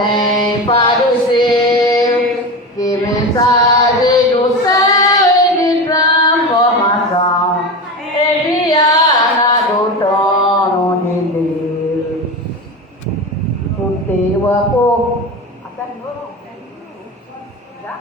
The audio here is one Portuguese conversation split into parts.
Para os seus, que mensagem do céu e de transformação enviada do trono de Deus. O teu amor. Até novo? Já?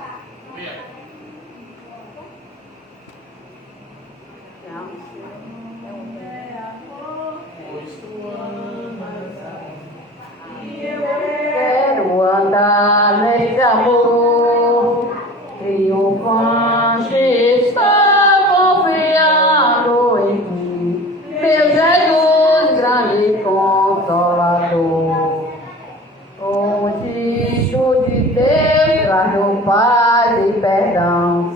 Quero andar nesse amor triunfante, estou confiando em ti, meu Jesus, grande consolador. O Cristo de Deus traz paz e perdão,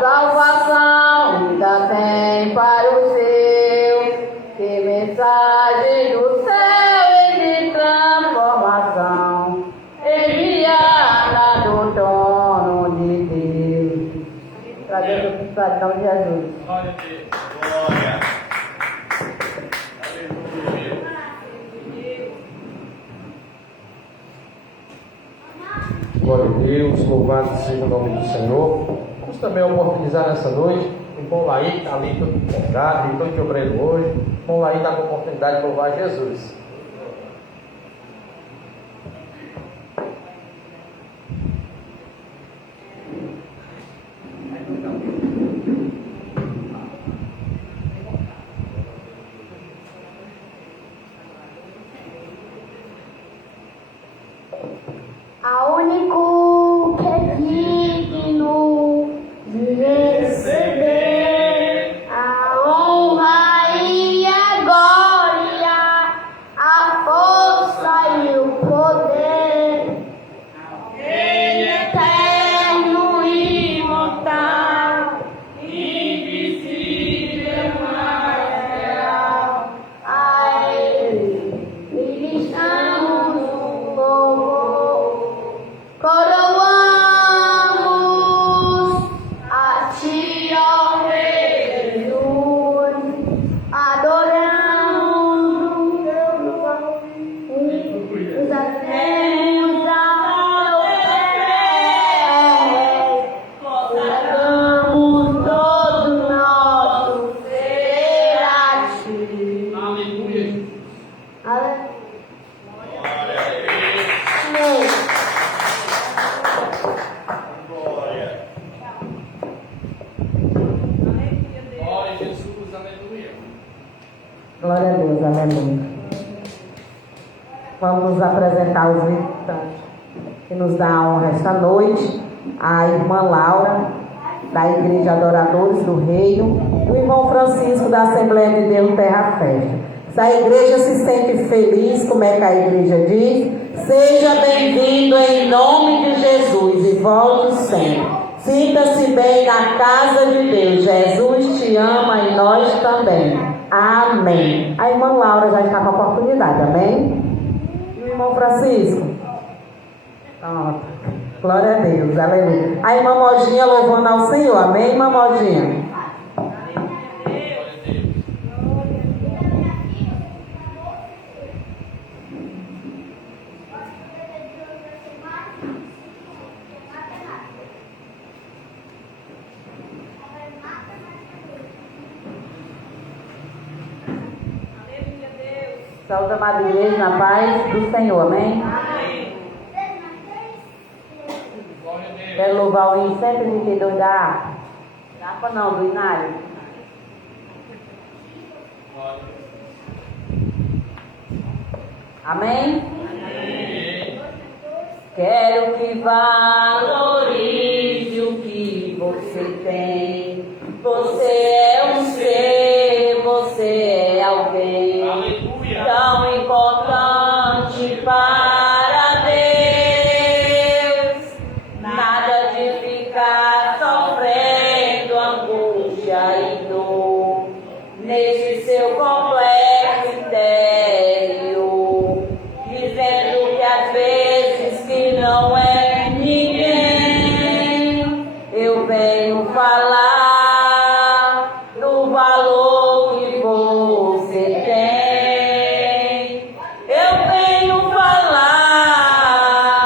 salvação ainda tem para os seus, que mensagem do céu e de transformação enviada do trono de Deus. Trazendo o cidadão de Jesus. Glória a Deus. Glória. Aleluia. Glória a Deus, louvado seja o nome do Senhor. Vamos também oportunizar nessa noite. O irmão Laí está ali todo empolgado, ele todo de obreiro hoje. O irmão Laí está com a oportunidade de louvar Jesus. A único que é digno de receber a honra e a glória, a força e o poder, Ele eterno e imortal, invisível, mas real, a Ele ministramos o louvor. Coroamos a Ti, ó Rei Jesus, adoramos o Teu nome, nos atemos ao Teu pé, consagramos todo nosso ser a Ti. Aleluia. Aleluia. Glória a Deus. Glória. Glória a Jesus. Aleluia. Glória a Deus, aleluia. Vamos apresentar os visitantes que nos dá a honra esta noite, a irmã Laura, da Igreja Adoradores do Reino, e o irmão Francisco, da Assembleia de Deus Terra Festa. Se a igreja se sente feliz, como é que a igreja diz? Seja bem-vindo em nome de Jesus e volte sempre. Sinta-se bem na casa de Deus. Jesus te ama e nós também. Amém. A irmã Laura já está com a oportunidade, amém? E o irmão Francisco? Pronto. Glória a Deus, aleluia. A irmã Moginha louvando ao Senhor, amém, irmã Moginha? Saúde, amada igreja, na paz do Senhor, amém? Glória a Deus. Quero louvar o hino 132 da harpa. Da harpa não, do inário. Glória. Amém? Amém. Quero que valorize o que você tem. Você é um ser, você é alguém Aleluia. tão importante para Deus. Nada de ficar sofrendo angústia e dor neste seu complexo interior, dizendo que às vezes que não é ninguém. Eu venho falar do valor que você tem. Eu venho falar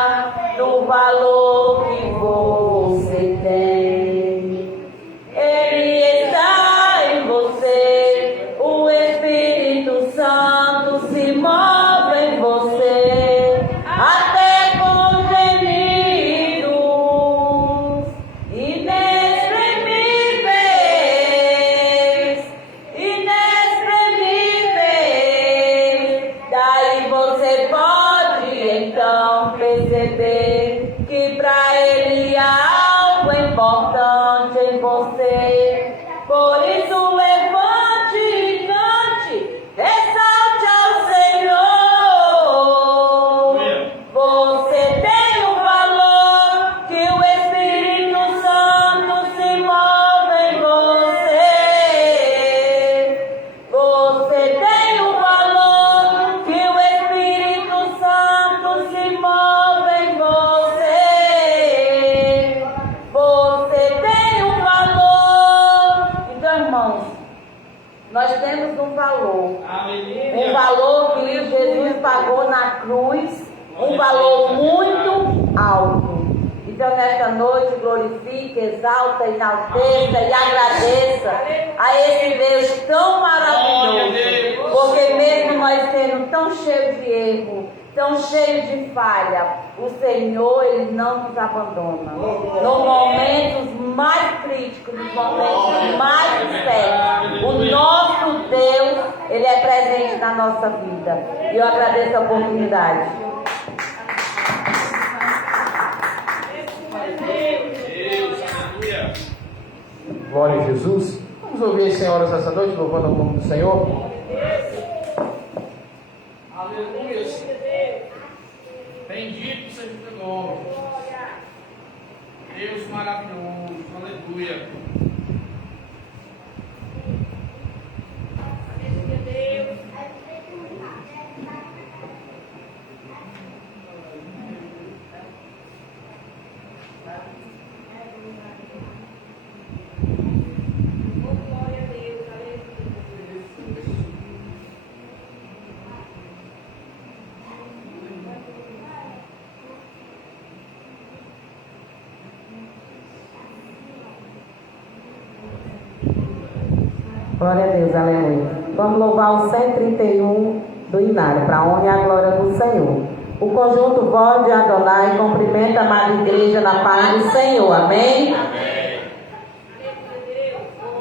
não perceber que pra ele há algo importante em você. Por isso levante e cante, exalte ao Senhor. Você tem um valor que o Espírito Santo se move em você. Você tem um valor que o Espírito Santo se move em você. Você tem um valor. Então, irmãos, nós temos um valor. Um valor que Jesus pagou na cruz. Um valor muito alto. Então, nesta noite, glorifique, exalta, enalteça e agradeça a esse Deus tão maravilhoso. Porque mesmo nós sendo tão cheios de erro, tão cheios de falha, o Senhor, Ele não nos abandona. Nos momentos mais críticos, nos momentos mais incertos, o nosso Deus, Ele é presente na nossa vida. E eu agradeço a oportunidade. Glória a Jesus. Vamos ouvir as senhoras essa noite, louvando o nome do Senhor. Aleluia, Senhor. Bendito seja o teu nome. Deus maravilhoso. Aleluia. Glória a Deus, aleluia. Vamos louvar o 131 do Inário, para a honra e a glória do Senhor. O conjunto voz de Adonai cumprimenta a amada igreja na paz do Senhor. Amém?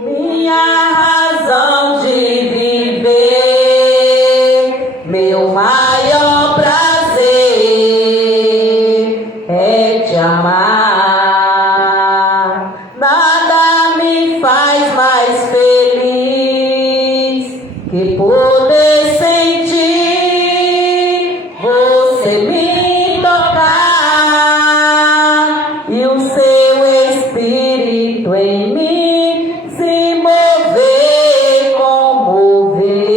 Minha razão de viver, meu maior prazer é te amar. Nada me faz mais feliz que poder sentir você me tocar e o seu Espírito em mim se mover, comoveu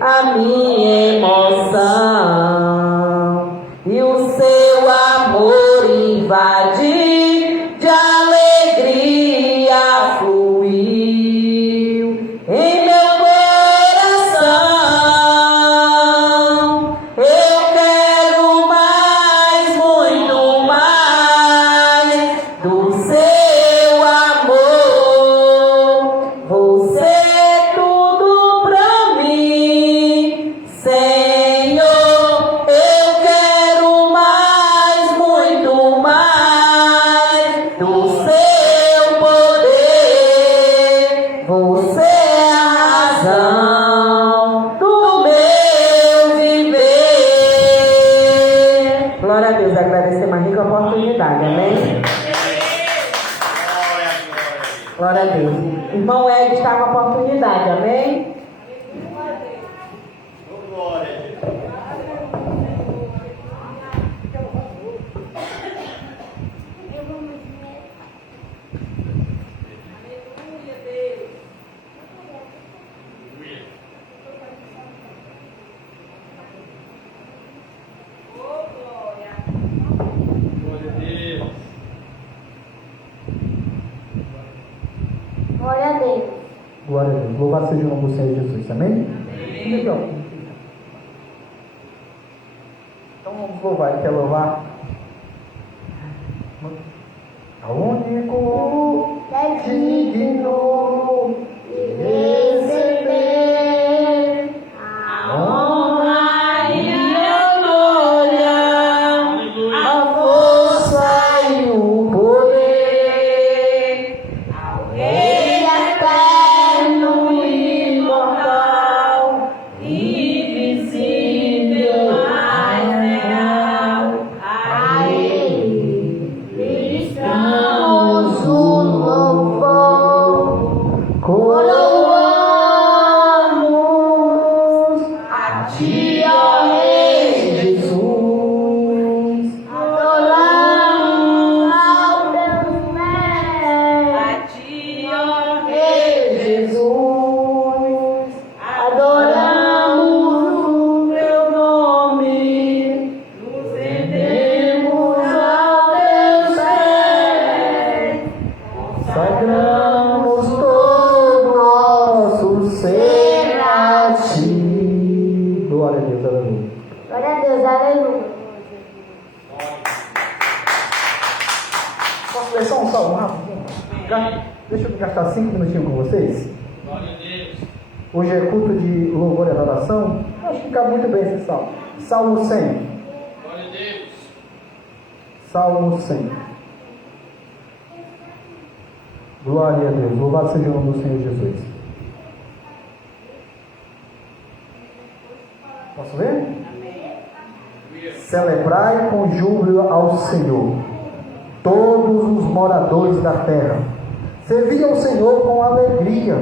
a minha emoção e o seu amor invadir, de alegria fluiu em meu coração. Eu quero mais, muito mais do seu amor. Você é tudo pra mim, Senhor. Eu quero mais, muito mais do seu poder. Você é a razão do meu viver. Glória a Deus, agradecer uma rica oportunidade, amém? Glória a Deus. Irmão Ed está com a oportunidade, amém? Glória a Deus. Glória a Deus. Glória a Deus. Louvado seja o nome do Senhor Jesus. Amém? Então vamos louvar. Ele quer louvar? Ao único digno de receber a honra e a glória, a força e o poder, ao Rei eterno e imortal, invisível, mas real. É só um salmo rapidinho. Deixa eu gastar 5 minutinhos com vocês. Glória a Deus. Hoje é culto de louvor e adoração. Acho que cabe muito bem esse salmo. Salmo 100. Glória a Deus. Salmo 100. Glória a Deus. Louvado seja o nome do Senhor Jesus. Posso ver? Celebrai com júbilo ao Senhor, todos os moradores da terra. Servi ao Senhor com alegria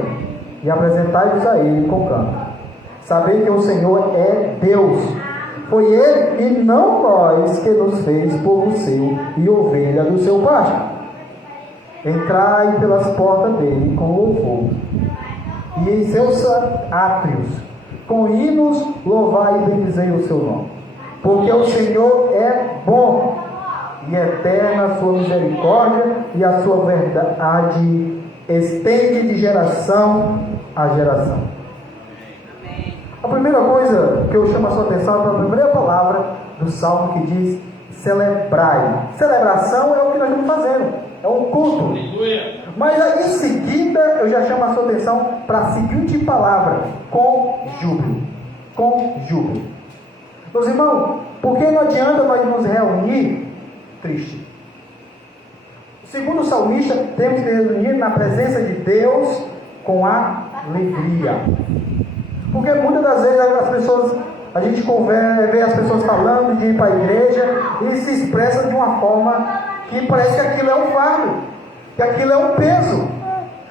e apresentai-vos a Ele com canto. Sabei que o Senhor é Deus. Foi Ele e não nós que nos fez povo seu e ovelha do seu pasto. Entrai pelas portas dele com louvor, e em seus átrios com hinos louvai e bendizei o seu nome. Porque o Senhor é bom, e eterna a sua misericórdia, e a sua verdade estende de geração a geração. A primeira coisa que eu chamo a sua atenção é a primeira palavra do Salmo que diz celebrai. Celebração é o que nós estamos fazendo, é um culto. Aleluia. Mas aí em seguida eu já chamo a sua atenção para a seguinte palavra: com júbilo. Com júbilo. Meus irmãos, por que não adianta nós nos reunir triste? Segundo o salmista, temos que reunir na presença de Deus com alegria. Porque muitas das vezes as pessoas, a gente vê as pessoas falando de ir para a igreja e se expressam de uma forma que parece que aquilo é um fardo, que aquilo é um peso.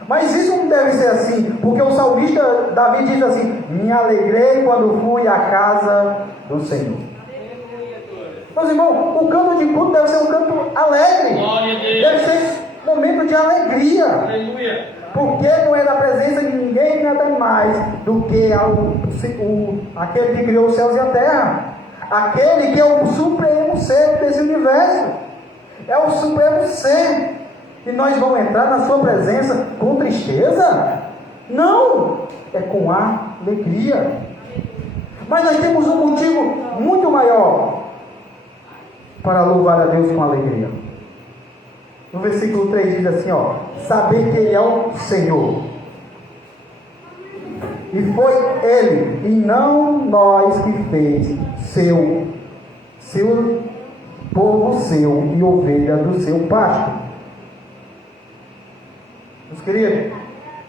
Mas isso não deve ser assim, porque o salmista Davi diz assim: me alegrei quando fui à casa do Senhor. Meus irmãos, o canto de culto deve ser um canto alegre, Glória a Deus. deve ser momento de alegria, Aleluia. porque não é na presença de ninguém nada mais do que aquele que criou os céus e a terra, aquele que é o supremo ser desse universo, é o supremo ser. E nós vamos entrar na sua presença com tristeza? Não, é com alegria. Mas nós temos um motivo muito maior para louvar a Deus com alegria. No versículo 3 diz assim, ó: saber que Ele é o Senhor, e foi Ele e não nós que fez seu povo seu e ovelha do seu pasto. Meus queridos,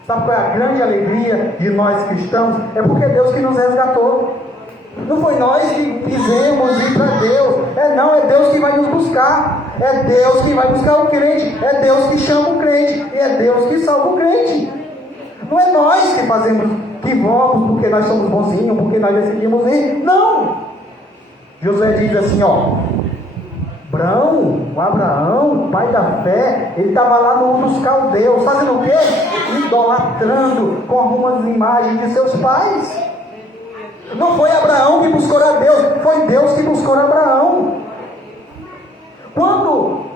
sabe qual é a grande alegria de nós cristãos? É porque é Deus que nos resgatou. Não foi nós que fizemos ir para Deus. É Deus que vai nos buscar. É Deus que vai buscar o crente. É Deus que chama o crente. E é Deus que salva o crente. Não é nós que fazemos, que vamos porque nós somos bonzinhos, porque nós decidimos ir. Não! José diz assim, ó: Abraão, pai da fé, ele estava lá no mundo dos caldeus, fazendo o quê? Idolatrando com algumas imagens de seus pais. Não foi Abraão que buscou a Deus, foi Deus que buscou Abraão. Quando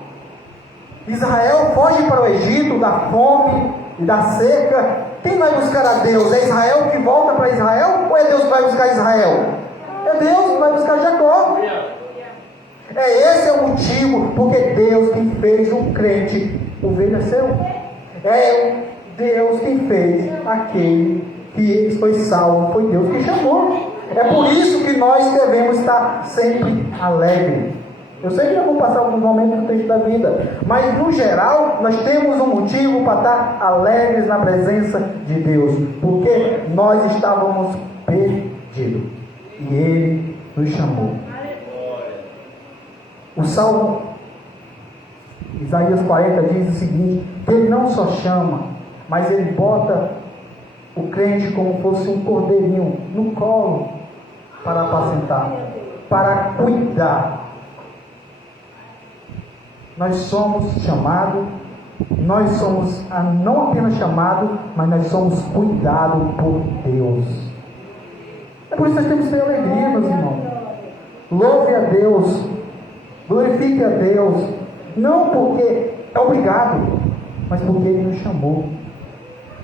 Israel foge para o Egito da fome e da seca, quem vai buscar a Deus? É Israel que volta para Israel ou é Deus que vai buscar Israel? É Deus que vai buscar Jacó. Esse é o motivo porque Deus quem fez um crente ovelha seu. É Deus quem fez aquele que foi salvo, foi Deus que chamou. É por isso que nós devemos estar sempre alegres. Eu sei que nós vamos passar alguns momentos do texto da vida, mas no geral nós temos um motivo para estar alegres na presença de Deus, porque nós estávamos perdidos e Ele nos chamou. O Salmo Isaías 40 diz o seguinte: que Ele não só chama, mas Ele bota o crente como fosse um cordeirinho no colo para apacentar, para cuidar. Nós somos chamados, nós somos não apenas chamados, mas nós somos cuidados por Deus. É por isso que nós temos que ter alegria, meus irmãos. Louve a Deus, glorifique a Deus, não porque é obrigado, mas porque Ele nos chamou.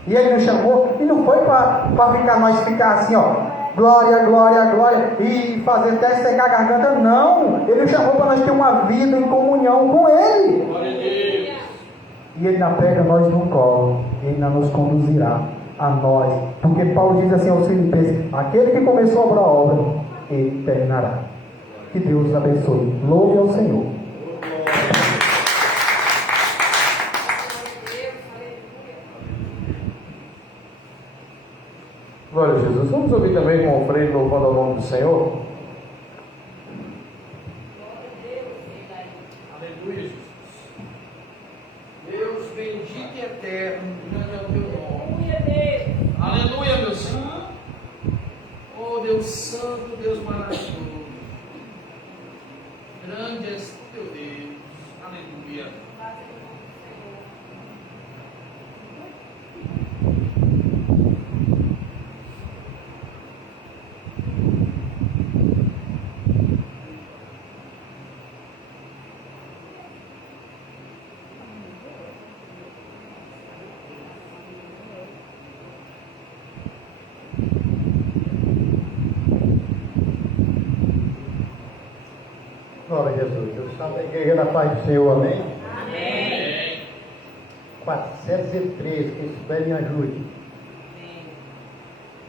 E Ele nos chamou, e não foi para nós ficar assim, ó, glória, glória, glória, e fazer até secar a garganta. Não, Ele nos chamou para nós ter uma vida em comunhão com Ele. Glória a Deus. E Ele ainda pega nós no colo, Ele ainda nos conduzirá a nós. Porque Paulo diz assim aos Filipenses: aquele que começou a obra, Ele terminará. Que Deus os abençoe. Louve ao Senhor. Glória a Jesus. Vamos ouvir também com o freio louvando ao nome do Senhor. Aleluia, Jesus. Deus bendito e eterno, grande é o teu nome. Aleluia, meu Senhor. Oh, Deus santo, Deus maravilhoso. Grande és teu Deus. Aleluia. Glória a Jesus. Eu estava na igreja da paz do Senhor, amém? Amém. 413, quem souber me ajude.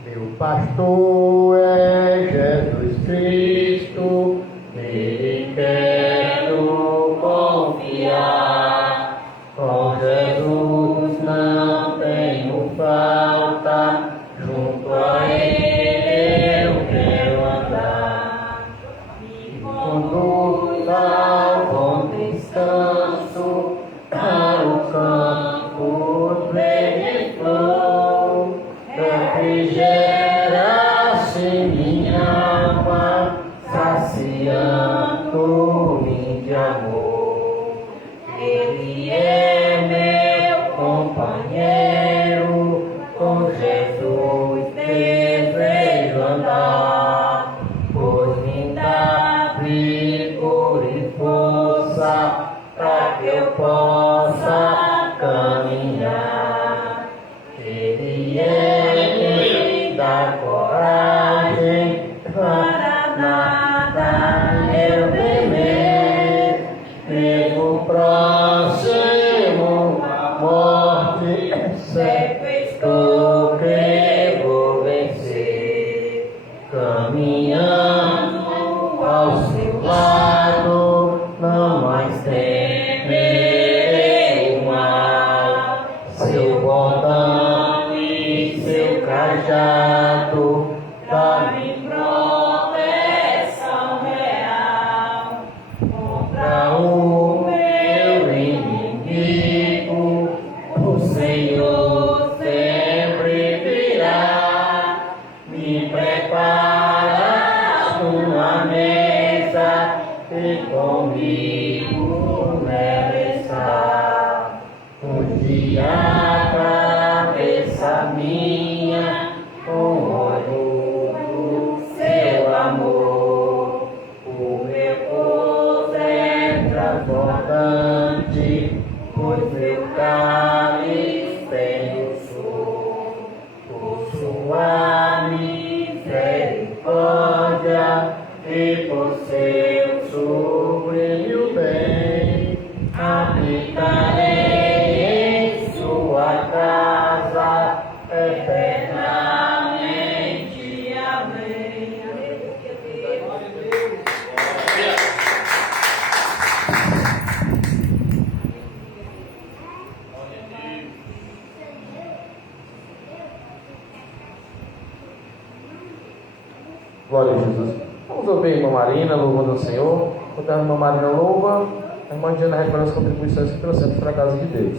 Meu pastor é Jesus Cristo, nele quero confiar. Com Jesus não tenho falta, junto a Ele eu quero andar. Me conduz ao bom descanso, ao campo verde flor, refrigera-se minha alma, saciando-me de amor. Ele é meu companheiro, com Jesus desejo andar, pois me dá vigor e força, para que eu possa caminhar. Ele é quem dá coragem para nada eu temer, mesmo próximo à morte, certo estou que vou vencer. Caminhando ao seu lado, não mais temerei o mal. Seu bordão e seu cajado dá-me proteção real contra o meu inimigo. O Senhor sempre virá, me prepara uma mesa e comigo nela está. Um dia a cabeça minha, com olho do seu amor. O meu gozo é transbordante, pois meu cálice tem o som. Por sua misericórdia e por seu sublime bem, habitarei em sua casa eternamente. Amém. Glória a Jesus. Vamos ouvir a irmã Marina louvando ao Senhor. Quando a irmã Marina louva, a irmã Diana recolhe as contribuições que trouxemos para a casa de Deus.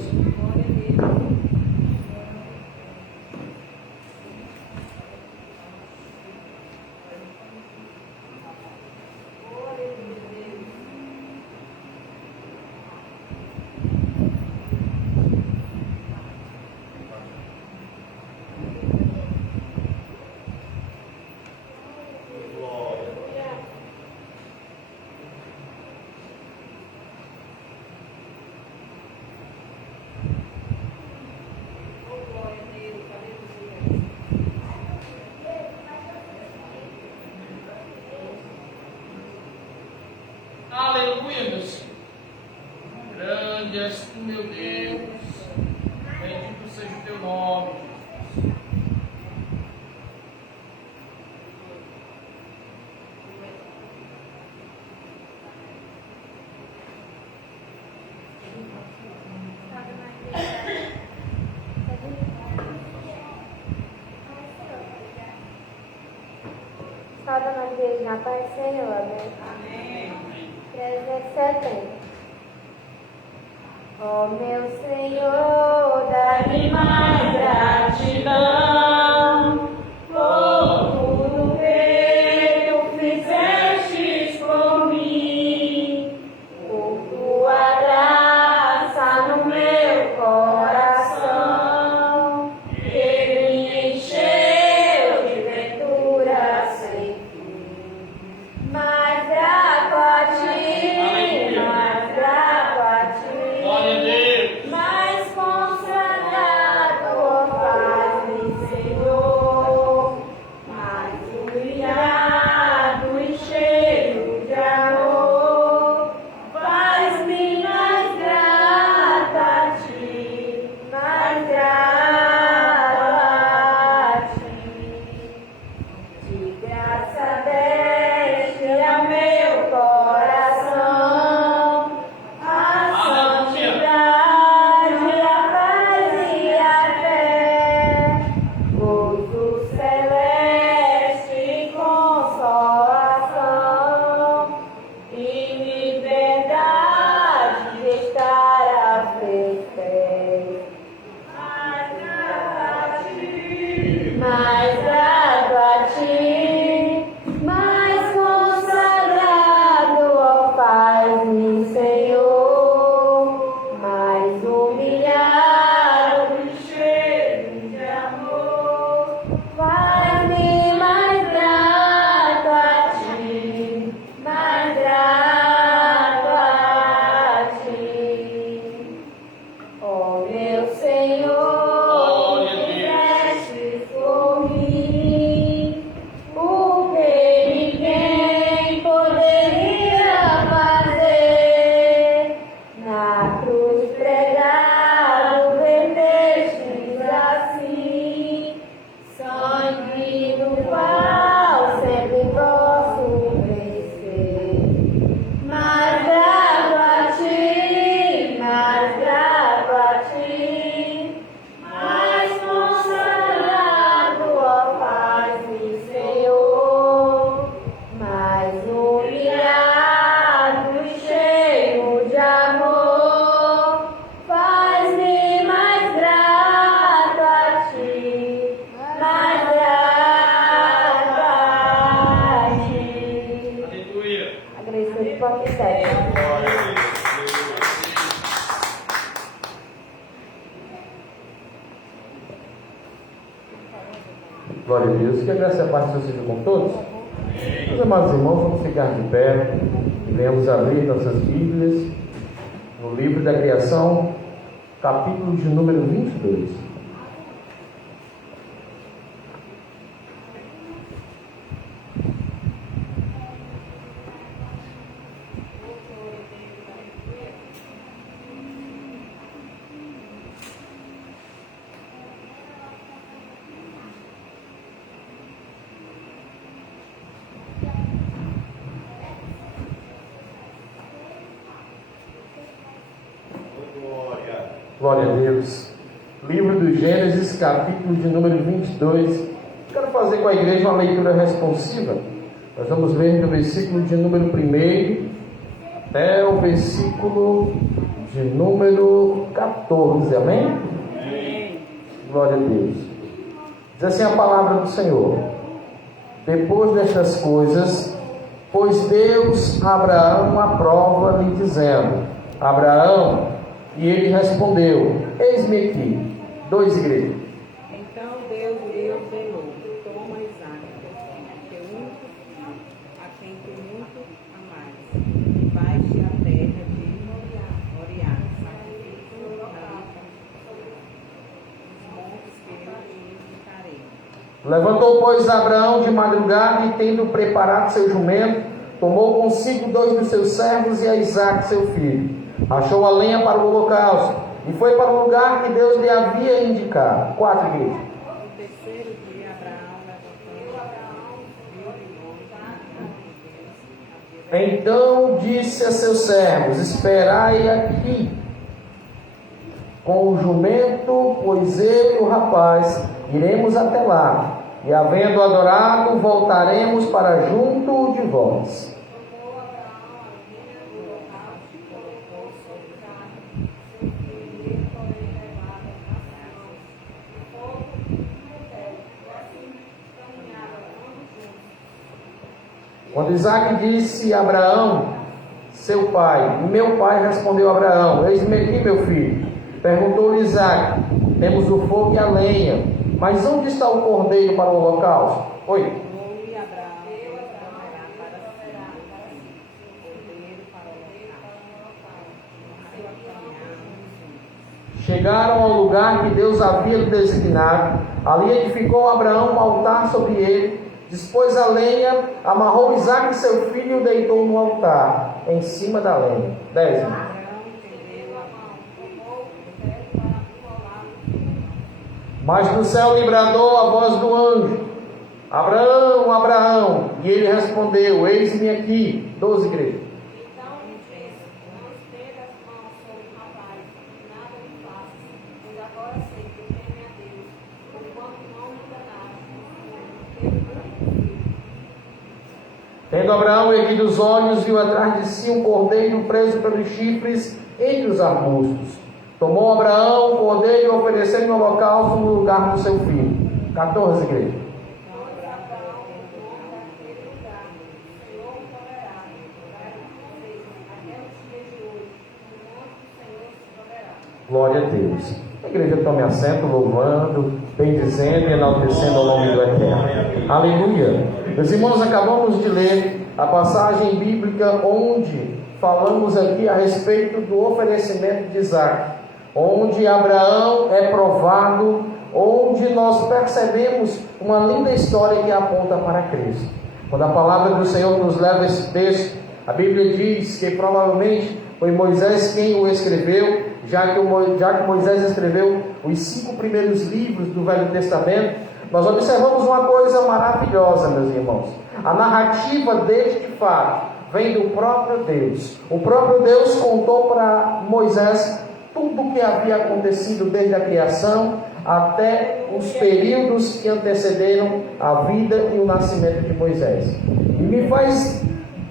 Aleluia, meu Senhor. Grande és tu, meu Deus. seja o teu nome, Jesus. Estava na igreja na paz do Senhor, né? Amém. 370. Ó meu Senhor, dá-me mais gratidão por tudo que tu fizeste por mim, por tua graça no meu coração, que me encheu de ventura sem fim. Mais grato a ti, mais grato a ti. Glória a Deus. Mais consagrado, ó Pai, Senhor, mais humilhado e cheio de amor, faz-me mais grato a ti, mais grato a ti. De graça deste ao meu coração a santidade, a paz e a fé, gozo celeste, consolação e liberdade de estar a teus pés. Mais grato a ti, mais grato a ti, mais consagrado, ó Pai, Senhor, mais humilhado e cheio de amor, faz-me mais grato a ti, mais grato a ti. Ó meu Senhor, fizeste por mim o que ninguém poderia fazer. Na cruz pregado, vertestes assim, sangue do qual sempre posso vencer. Mais grato a ti, mais grato a ti, mais consagrado, ó Pai, Senhor, mais humilhado e cheio de amor, faz-me mais grato a ti, mais grato a ti. Aleluia. Agradecer por você. Glória a Deus. Glória a Deus. Que a graça e a paz de Deus seja com todos. Meus amados irmãos, vamos ficar de pé e vamos abrir nossas Bíblias no livro da Criação, capítulo de número 22. Glória a Deus. Livro do Gênesis, capítulo de número 22. Quero fazer com a igreja uma leitura responsiva. Nós vamos ler do versículo de número 1 até o versículo de número 14. Amém? Glória a Deus. Diz assim a palavra do Senhor: depois destas coisas, pôs Deus a Abraão à prova, lhe dizendo: Abraão, e ele respondeu: eis-me aqui. 2 igrejas. Então Deus lhe ordenou: toma Isaque, teu único filho, a quem tu muito amais, e vai-te à terra de Moriá, sacrifício os montes que eu te indicarei. Levantou, pois, Abraão de madrugada, e tendo preparado seu jumento, tomou consigo 2 dos seus servos e a Isaque seu filho. Achou a lenha para o holocausto, e foi para o lugar que Deus lhe havia indicado. 4, igreja. No terceiro dia, Abraão levantou. Então disse a seus servos: esperai aqui com o jumento, pois eu e o rapaz iremos até lá, e havendo adorado, voltaremos para junto de vós. Quando Isaac disse a Abraão, seu pai, meu pai respondeu a Abraão: eis-me aqui, meu filho. Perguntou-lhe Isaac: temos o fogo e a lenha, mas onde está o cordeiro para o holocausto? Oi. E Abraão trabalhará para o cordeiro para o Chegaram ao lugar que Deus havia lhe designado. Ali edificou Abraão um altar sobre ele, dispôs a lenha, amarrou Isaac seu filho e o deitou no altar, em cima da lenha. 10. Mas do céu lhe bradou a voz do anjo: Abraão, Abraão. E ele respondeu: eis-me aqui. 12, igreja. Então lhe disse: não estenda as mãos sobre o rapaz, nada lhe faças, pois agora sei que teme a Deus, porquanto não me enganaste. Tendo Abraão erguido os olhos, viu atrás de si um cordeiro preso pelos chifres entre os arbustos. Tomou Abraão o cordeiro e ofereceu no holocausto no lugar do seu filho. 14, igreja. Glória a Deus. A igreja tome assento, louvando, bendizendo e enaltecendo o nome do Eterno. Aleluia. Meus irmãos, acabamos de ler a passagem bíblica onde falamos aqui a respeito do oferecimento de Isaac, onde Abraão é provado, onde nós percebemos uma linda história que aponta para Cristo. Quando a palavra do Senhor nos leva a esse texto, a Bíblia diz que provavelmente foi Moisés quem o escreveu, já que Moisés escreveu os 5 primeiros livros do Velho Testamento. Nós observamos uma coisa maravilhosa, meus irmãos. A narrativa deste fato vem do próprio Deus. O próprio Deus contou para Moisés tudo o que havia acontecido desde a criação até os períodos que antecederam a vida e o nascimento de Moisés. E me faz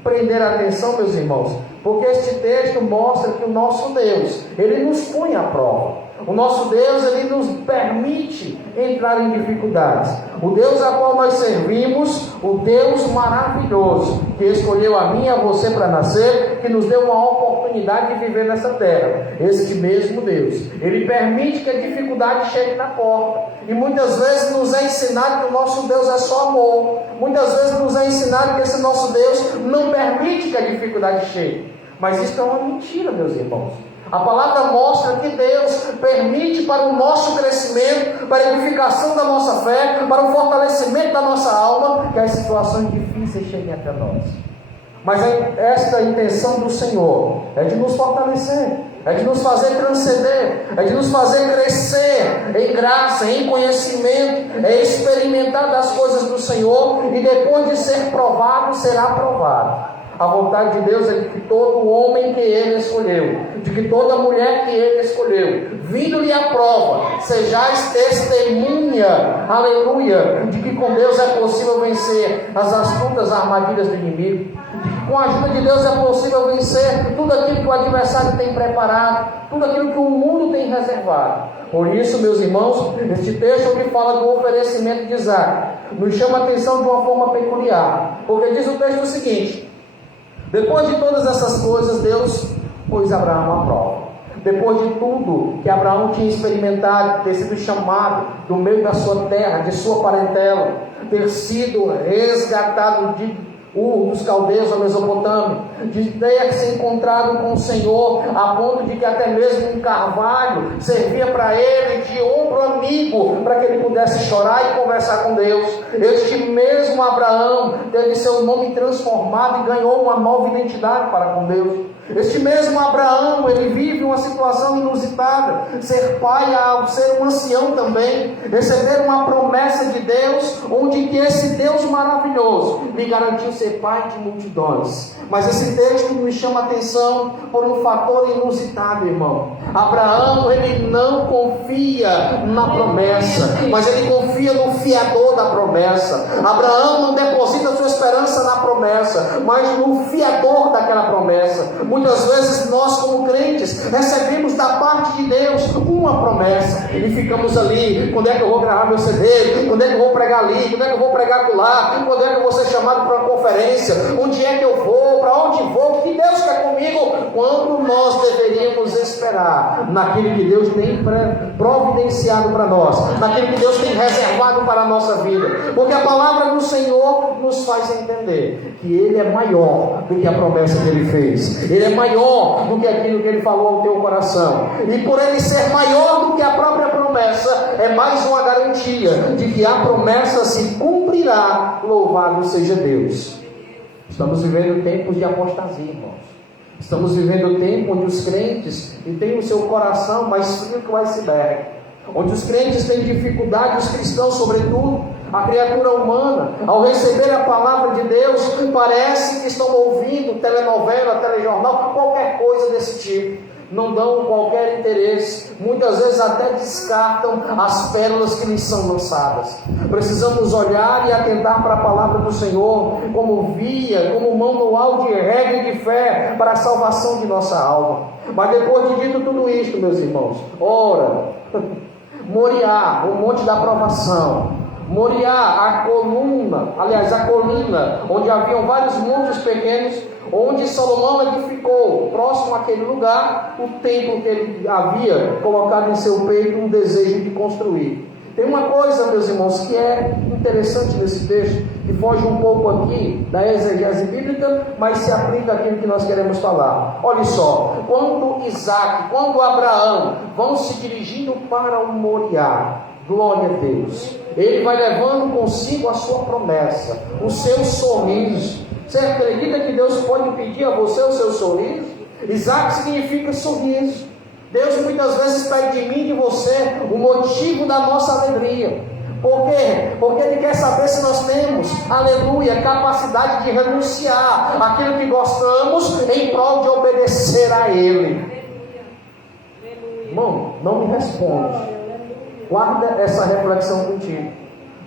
prender a atenção, meus irmãos, porque este texto mostra que o nosso Deus, Ele nos põe à prova. O nosso Deus, Ele nos permite entrar em dificuldades. O Deus a qual nós servimos, o Deus maravilhoso, que escolheu a mim e a você para nascer, que nos deu uma oportunidade de viver nessa terra. Este mesmo Deus, Ele permite que a dificuldade chegue na porta. E muitas vezes nos é ensinado que o nosso Deus é só amor. Muitas vezes nos é ensinado que esse nosso Deus não permite que a dificuldade chegue. Mas isso é uma mentira, meus irmãos. A palavra mostra que Deus permite para o nosso crescimento, para a edificação da nossa fé, para o fortalecimento da nossa alma, que as situações difíceis cheguem até nós. Mas esta intenção do Senhor é de nos fortalecer, é de nos fazer transcender, é de nos fazer crescer em graça, em conhecimento, é experimentar das coisas do Senhor e depois de ser provado, será provado. A vontade de Deus é de que todo homem que Ele escolheu, de que toda mulher que Ele escolheu, vindo-lhe a prova, sejais testemunha, aleluia, de que com Deus é possível vencer as astutas armadilhas do inimigo, de que com a ajuda de Deus é possível vencer tudo aquilo que o adversário tem preparado, tudo aquilo que o mundo tem reservado. Por isso, meus irmãos, este texto que fala do oferecimento de Isaac nos chama a atenção de uma forma peculiar, porque diz o texto o seguinte: depois de todas essas coisas, Deus pôs Abraão à prova. Depois de tudo que Abraão tinha experimentado, ter sido chamado do meio da sua terra, de sua parentela, ter sido resgatado de Ur dos caldeus, a Mesopotâmia, de ter se encontrado com o Senhor, a ponto de que até mesmo um carvalho servia para ele de ombro amigo, para que ele pudesse chorar e conversar com Deus. Este mesmo Abraão teve seu nome transformado e ganhou uma nova identidade para com Deus. Este mesmo Abraão, ele vive uma situação inusitada. Ser pai, ser um ancião também, receber uma promessa de Deus, onde que esse Deus maravilhoso lhe garantiu ser pai de multidões. Mas esse texto me chama a atenção por um fator inusitado, irmão. Abraão, ele não confia na promessa, mas ele confia no fiador da promessa. Abraão não deposita sua esperança na promessa, mas no fiador daquela promessa. Muitas vezes nós, como crentes, recebemos da parte de Deus uma promessa e ficamos ali: quando é que eu vou gravar meu CD? Quando é que eu vou pregar ali? Quando é que eu vou pregar lá? Quando é que eu vou ser chamado para uma conferência? Onde é que eu vou? Para onde vou? O que Deus quer comigo? Quando nós deveríamos esperar naquilo que Deus tem providenciado para nós, naquilo que Deus tem reservado para a nossa vida, porque a palavra do Senhor nos faz entender que Ele é maior do que a promessa que Ele fez. Ele é maior do que aquilo que Ele falou ao teu coração. E por Ele ser maior do que a própria promessa, é mais uma garantia de que a promessa se cumprirá. Louvado seja Deus. Estamos vivendo tempos de apostasia, irmãos. Estamos vivendo tempo onde os crentes têm o seu coração mais frio que o iceberg, onde os crentes têm dificuldade, os cristãos sobretudo, a criatura humana, ao receber a palavra de Deus, parece que estão ouvindo telenovela, telejornal, qualquer coisa desse tipo. Não dão qualquer interesse, muitas vezes até descartam as pérolas que lhes são lançadas. Precisamos olhar e atentar para a palavra do Senhor como via, como manual de regra e de fé para a salvação de nossa alma. Mas depois de dito tudo isto, meus irmãos, ora, Moriá, o monte da provação, Moriá, a coluna, onde haviam vários montes pequenos, onde Salomão edificou, próximo àquele lugar, o templo que ele havia colocado em seu peito um desejo de construir. Tem uma coisa, meus irmãos, que é interessante nesse texto, que foge um pouco aqui da exegese bíblica, mas se aplica àquilo que nós queremos falar. Olha só, quando Abraão vão se dirigindo para o Moriá, glória a Deus, ele vai levando consigo a sua promessa, o seu sorriso. Você acredita que Deus pode pedir a você o seu sorriso? Isaac significa sorriso. Deus muitas vezes pede de mim e de você o motivo da nossa alegria. Por quê? Porque Ele quer saber se nós temos, aleluia, capacidade de renunciar àquilo que gostamos em prol de obedecer a Ele. Irmão, não me responde. Guarda essa reflexão contigo.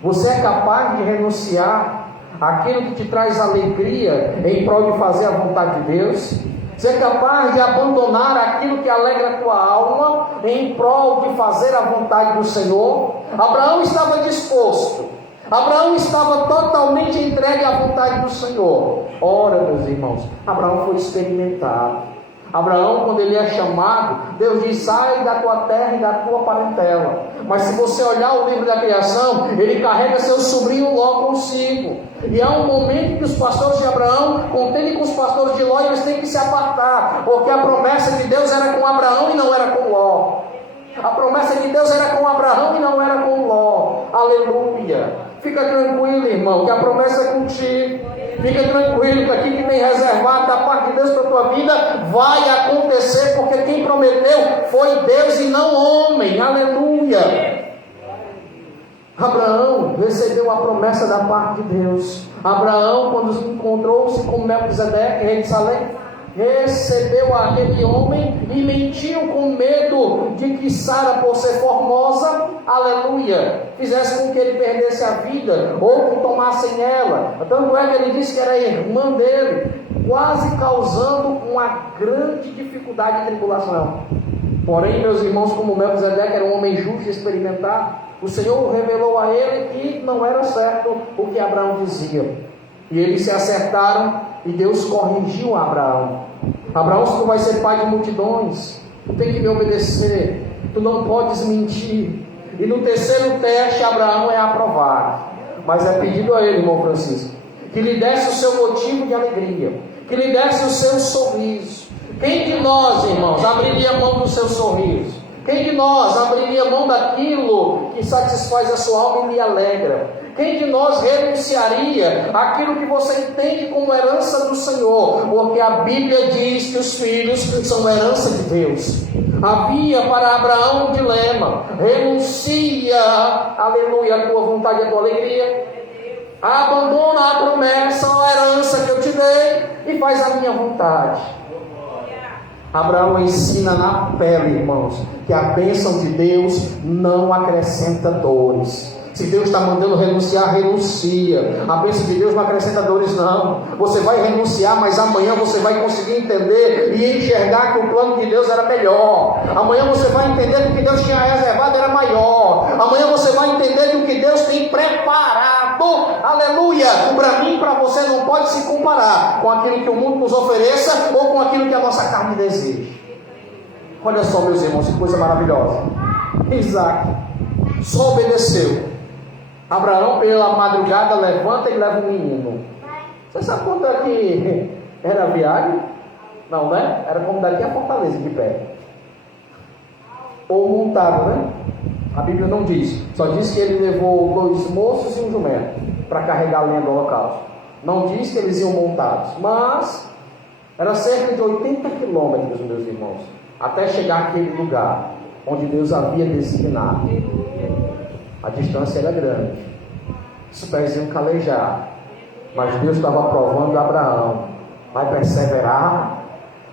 Você é capaz de renunciar aquilo que te traz alegria em prol de fazer a vontade de Deus? Você é capaz de abandonar aquilo que alegra a tua alma em prol de fazer a vontade do Senhor? Abraão estava disposto. Abraão estava totalmente entregue à vontade do Senhor. Ora, meus irmãos, Abraão foi experimentado. Abraão, quando ele é chamado, Deus diz: sai da tua terra e da tua parentela. Mas se você olhar o livro da criação, ele carrega seu sobrinho Ló consigo. E há um momento que os pastores de Abraão contendem com os pastores de Ló, e eles têm que se apartar, porque a promessa de Deus era com Abraão e não era com Ló. A promessa de Deus era com Abraão e não era com Ló. Aleluia. Fica tranquilo, irmão, que a promessa é contigo. Fica tranquilo que aquilo que tem reservado da parte de Deus para a tua vida vai acontecer, porque quem prometeu foi Deus e não homem. Aleluia. Abraão recebeu a promessa da parte de Deus. Abraão, quando encontrou-se com Melquisedeque, rei de Salém, recebeu aquele homem e mentiu com medo de que Sara, por ser formosa, aleluia, fizesse com que ele perdesse a vida ou que tomassem ela. Tanto é que ele disse que era irmã dele, quase causando uma grande dificuldade e tribulação. Porém, meus irmãos, como Melquisedeque era um homem justo e experimentado, o Senhor revelou a ele que não era certo o que Abraão dizia. E eles se acertaram e Deus corrigiu Abraão. Abraão, se tu vai ser pai de multidões, tu tem que me obedecer, tu não podes mentir. E no terceiro teste, Abraão é aprovado. Mas é pedido a ele, irmão Francisco, que lhe desse o seu motivo de alegria, que lhe desse o seu sorriso. Quem de nós, irmãos, abriria a mão do seu sorriso? Quem de nós abriria mão daquilo que satisfaz a sua alma e lhe alegra? Quem de nós renunciaria àquilo que você entende como herança do Senhor? Porque a Bíblia diz que os filhos são herança de Deus. Havia para Abraão um dilema: renuncia, aleluia, a tua vontade e a tua alegria, abandona a promessa, a herança que eu te dei e faz a minha vontade. Abraão ensina na pele, irmãos, que a bênção de Deus não acrescenta dores. Se Deus está mandando renunciar, renuncia. A bênção de Deus não acrescenta dores, não. Você vai renunciar, mas amanhã você vai conseguir entender e enxergar que o plano de Deus era melhor. Amanhã você vai entender que o que Deus tinha reservado era maior. Amanhã você vai entender que o que Deus tem preparado, aleluia, para mim e para você não pode se comparar com aquilo que o mundo nos ofereça ou com aquilo que a nossa carne deseja. Olha só, meus irmãos, que coisa maravilhosa. Isaac só obedeceu. Abraão, pela madrugada, levanta e leva um menino. Você sabe quanto é que era a viagem? Não, né? Era como daqui a Fortaleza, de pé. Ou montado, né? A Bíblia não diz. Só diz que ele levou 2 moços e um jumento para carregar a lenha do holocausto. Não diz que eles iam montados. Mas era cerca de 80 quilômetros, meus irmãos, até chegar àquele lugar onde Deus havia designado. A distância era grande, os pés iam calejar, mas Deus estava provando Abraão: vai perseverar,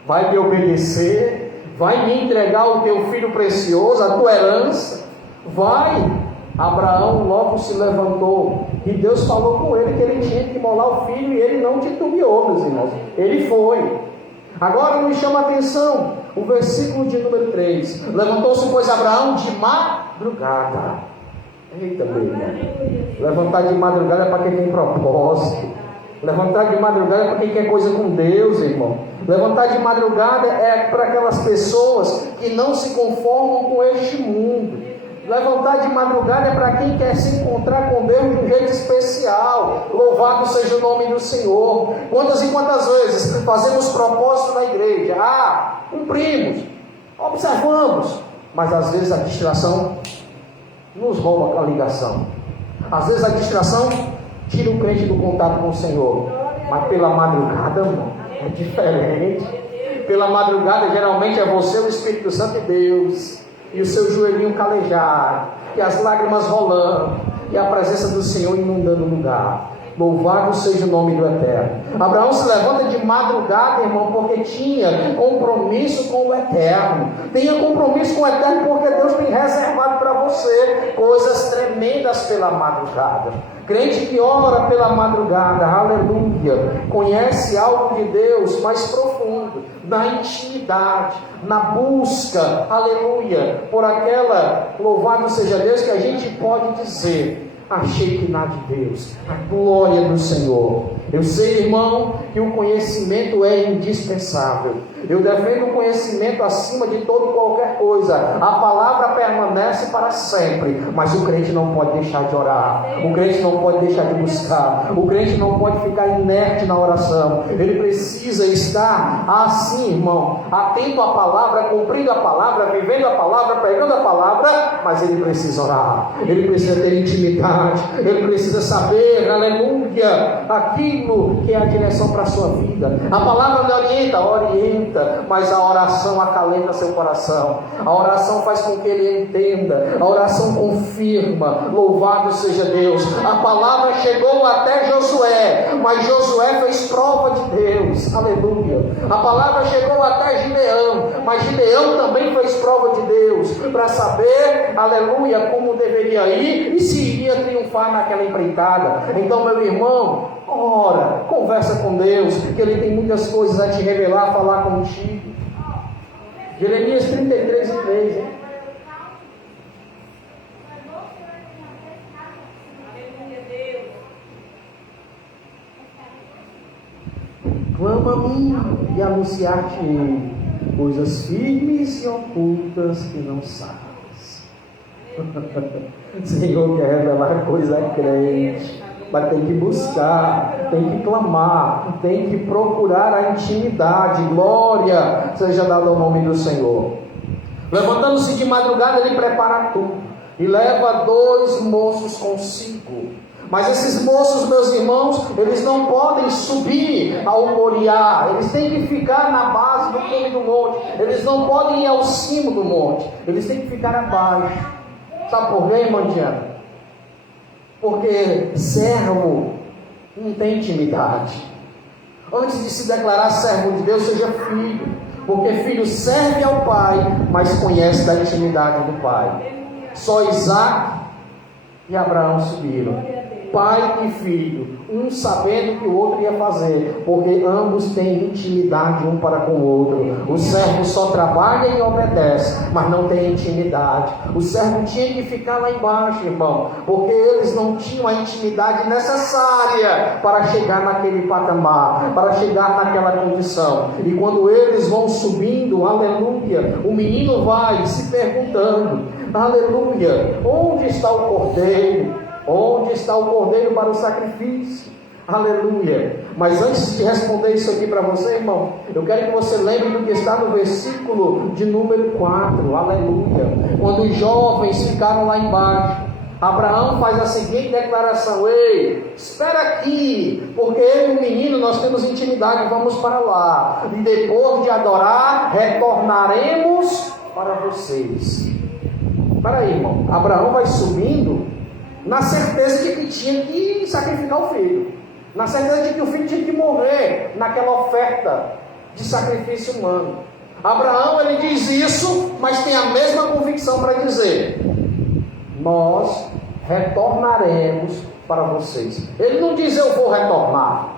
vai me obedecer, vai me entregar o teu filho precioso, a tua herança, vai. Abraão logo se levantou e Deus falou com ele que ele tinha que imolar o filho, e ele não titubeou, meus irmãos, ele foi. Agora me chama a atenção o versículo de número 3: levantou-se, pois, Abraão de madrugada. Eita, meu irmão. Levantar de madrugada é para quem tem propósito. Levantar de madrugada é para quem quer coisa com Deus, irmão. Levantar de madrugada é para aquelas pessoas que não se conformam com este mundo. Levantar de madrugada é para quem quer se encontrar com Deus de um jeito especial. Louvado seja o nome do Senhor. Quantas e quantas vezes fazemos propósito na igreja? Cumprimos, observamos, mas às vezes a distração nos rouba a ligação. Às vezes a distração tira o crente do contato com o Senhor. Mas pela madrugada, irmão, é diferente. Pela madrugada geralmente é você, o Espírito Santo e Deus, e o seu joelhinho calejado, e as lágrimas rolando, e a presença do Senhor inundando o lugar. Louvado seja o nome do Eterno. Abraão se levanta de madrugada, irmão, porque tinha compromisso com o Eterno. Tenha compromisso com o Eterno, porque Deus tem reservado para você coisas tremendas pela madrugada. Crente que ora pela madrugada, aleluia, conhece algo de Deus mais profundo, na intimidade, na busca, aleluia, por aquela, louvado seja Deus, que a gente pode dizer: achei que nada de Deus, a glória do Senhor. Eu sei, irmão, que o conhecimento é indispensável. Eu defendo o conhecimento acima de toda e qualquer coisa. A palavra permanece para sempre, mas o crente não pode deixar de orar, o crente não pode deixar de buscar, o crente não pode ficar inerte na oração. Ele precisa estar assim, irmão, atento à palavra, cumprindo a palavra, vivendo a palavra, pregando a palavra, mas ele precisa orar, ele precisa ter intimidade, ele precisa saber, aleluia, aquilo que é a direção para a sua vida. A palavra lhe orienta, mas a oração acalenta seu coração. A oração faz com que ele entenda, a oração confirma. Louvado seja Deus. A palavra chegou até Josué, mas Josué fez prova de Deus, aleluia. A palavra chegou até Gideão, mas Gideão também fez prova de Deus, para saber, aleluia, como deveria ir e se iria triunfar naquela empreitada. Então, meu irmão, ora, conversa com Deus, que Ele tem muitas coisas a te revelar, a falar contigo. Jeremias 33:3, hein? Clama a mim e anunciar-te coisas firmes e ocultas que não sabes. Senhor quer revelar coisa a crente, mas tem que buscar, tem que clamar, tem que procurar a intimidade. Glória seja dada ao nome do Senhor. Levantando-se de madrugada, ele prepara tudo e leva 2 moços consigo. Mas esses moços, meus irmãos, eles não podem subir ao Moriá, eles têm que ficar na base do cume do monte, eles não podem ir ao cimo do monte, eles têm que ficar abaixo. Sabe por quê, irmã Diana? Porque servo não tem intimidade. Antes de se declarar servo de Deus, seja filho, porque filho serve ao pai, mas conhece da intimidade do pai. Só Isaac e Abraão subiram, pai e filho, um sabendo o que o outro ia fazer, porque ambos têm intimidade um para com o outro. O servo só trabalha e obedece, mas não tem intimidade. O servo tinha que ficar lá embaixo, irmão, porque eles não tinham a intimidade necessária para chegar naquele patamar, para chegar naquela condição. E quando eles vão subindo, aleluia, o menino vai se perguntando, aleluia, onde está o cordeiro? Onde está o cordeiro para o sacrifício? Aleluia. Mas antes de responder isso aqui para você, irmão, eu quero que você lembre do que está no versículo de número 4. Aleluia. Quando os jovens ficaram lá embaixo, Abraão faz a seguinte declaração: ei, espera aqui, porque eu e o menino nós temos intimidade, vamos para lá, e depois de adorar, retornaremos para vocês. Espera aí, irmão. Abraão vai subindo na certeza de que tinha que sacrificar o filho, na certeza de que o filho tinha que morrer naquela oferta de sacrifício humano. Abraão, ele diz isso, mas tem a mesma convicção para dizer: nós retornaremos para vocês. Ele não diz eu vou retornar,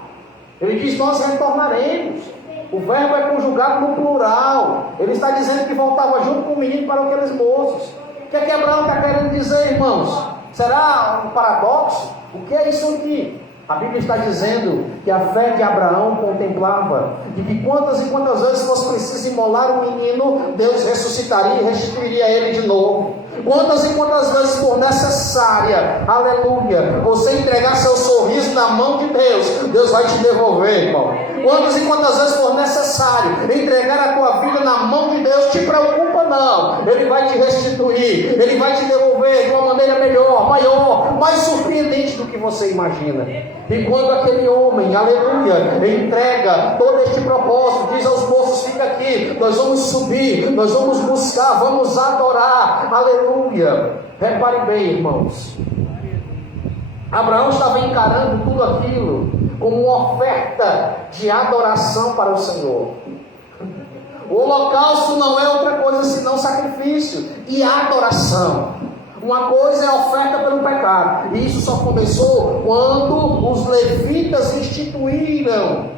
ele diz nós retornaremos. O verbo é conjugado no plural, ele está dizendo que voltava junto com o menino para aqueles moços. O que é que Abraão está querendo dizer, irmãos? Será um paradoxo? O que é isso aqui? A Bíblia está dizendo que a fé de Abraão contemplava de que quantas e quantas vezes fosse preciso imolar um menino, Deus ressuscitaria e restituiria ele de novo. Quantas e quantas vezes for necessária, aleluia, você entregar seu sorriso na mão de Deus, Deus vai te devolver, irmão. Quantas e quantas vezes for necessário entregar a tua vida na mão de Deus, te preocupa não, Ele vai te restituir, Ele vai te devolver de uma maneira melhor, maior, mais surpreendente do que você imagina. E quando aquele homem, aleluia, entrega todo este propósito, diz aos moços: fica aqui, nós vamos subir, nós vamos buscar, vamos adorar, aleluia. Repare bem, irmãos, Abraão estava encarando tudo aquilo como uma oferta de adoração para o Senhor. O holocausto não é outra coisa senão sacrifício e adoração. Uma coisa é a oferta pelo pecado, e isso só começou quando os levitas instituíram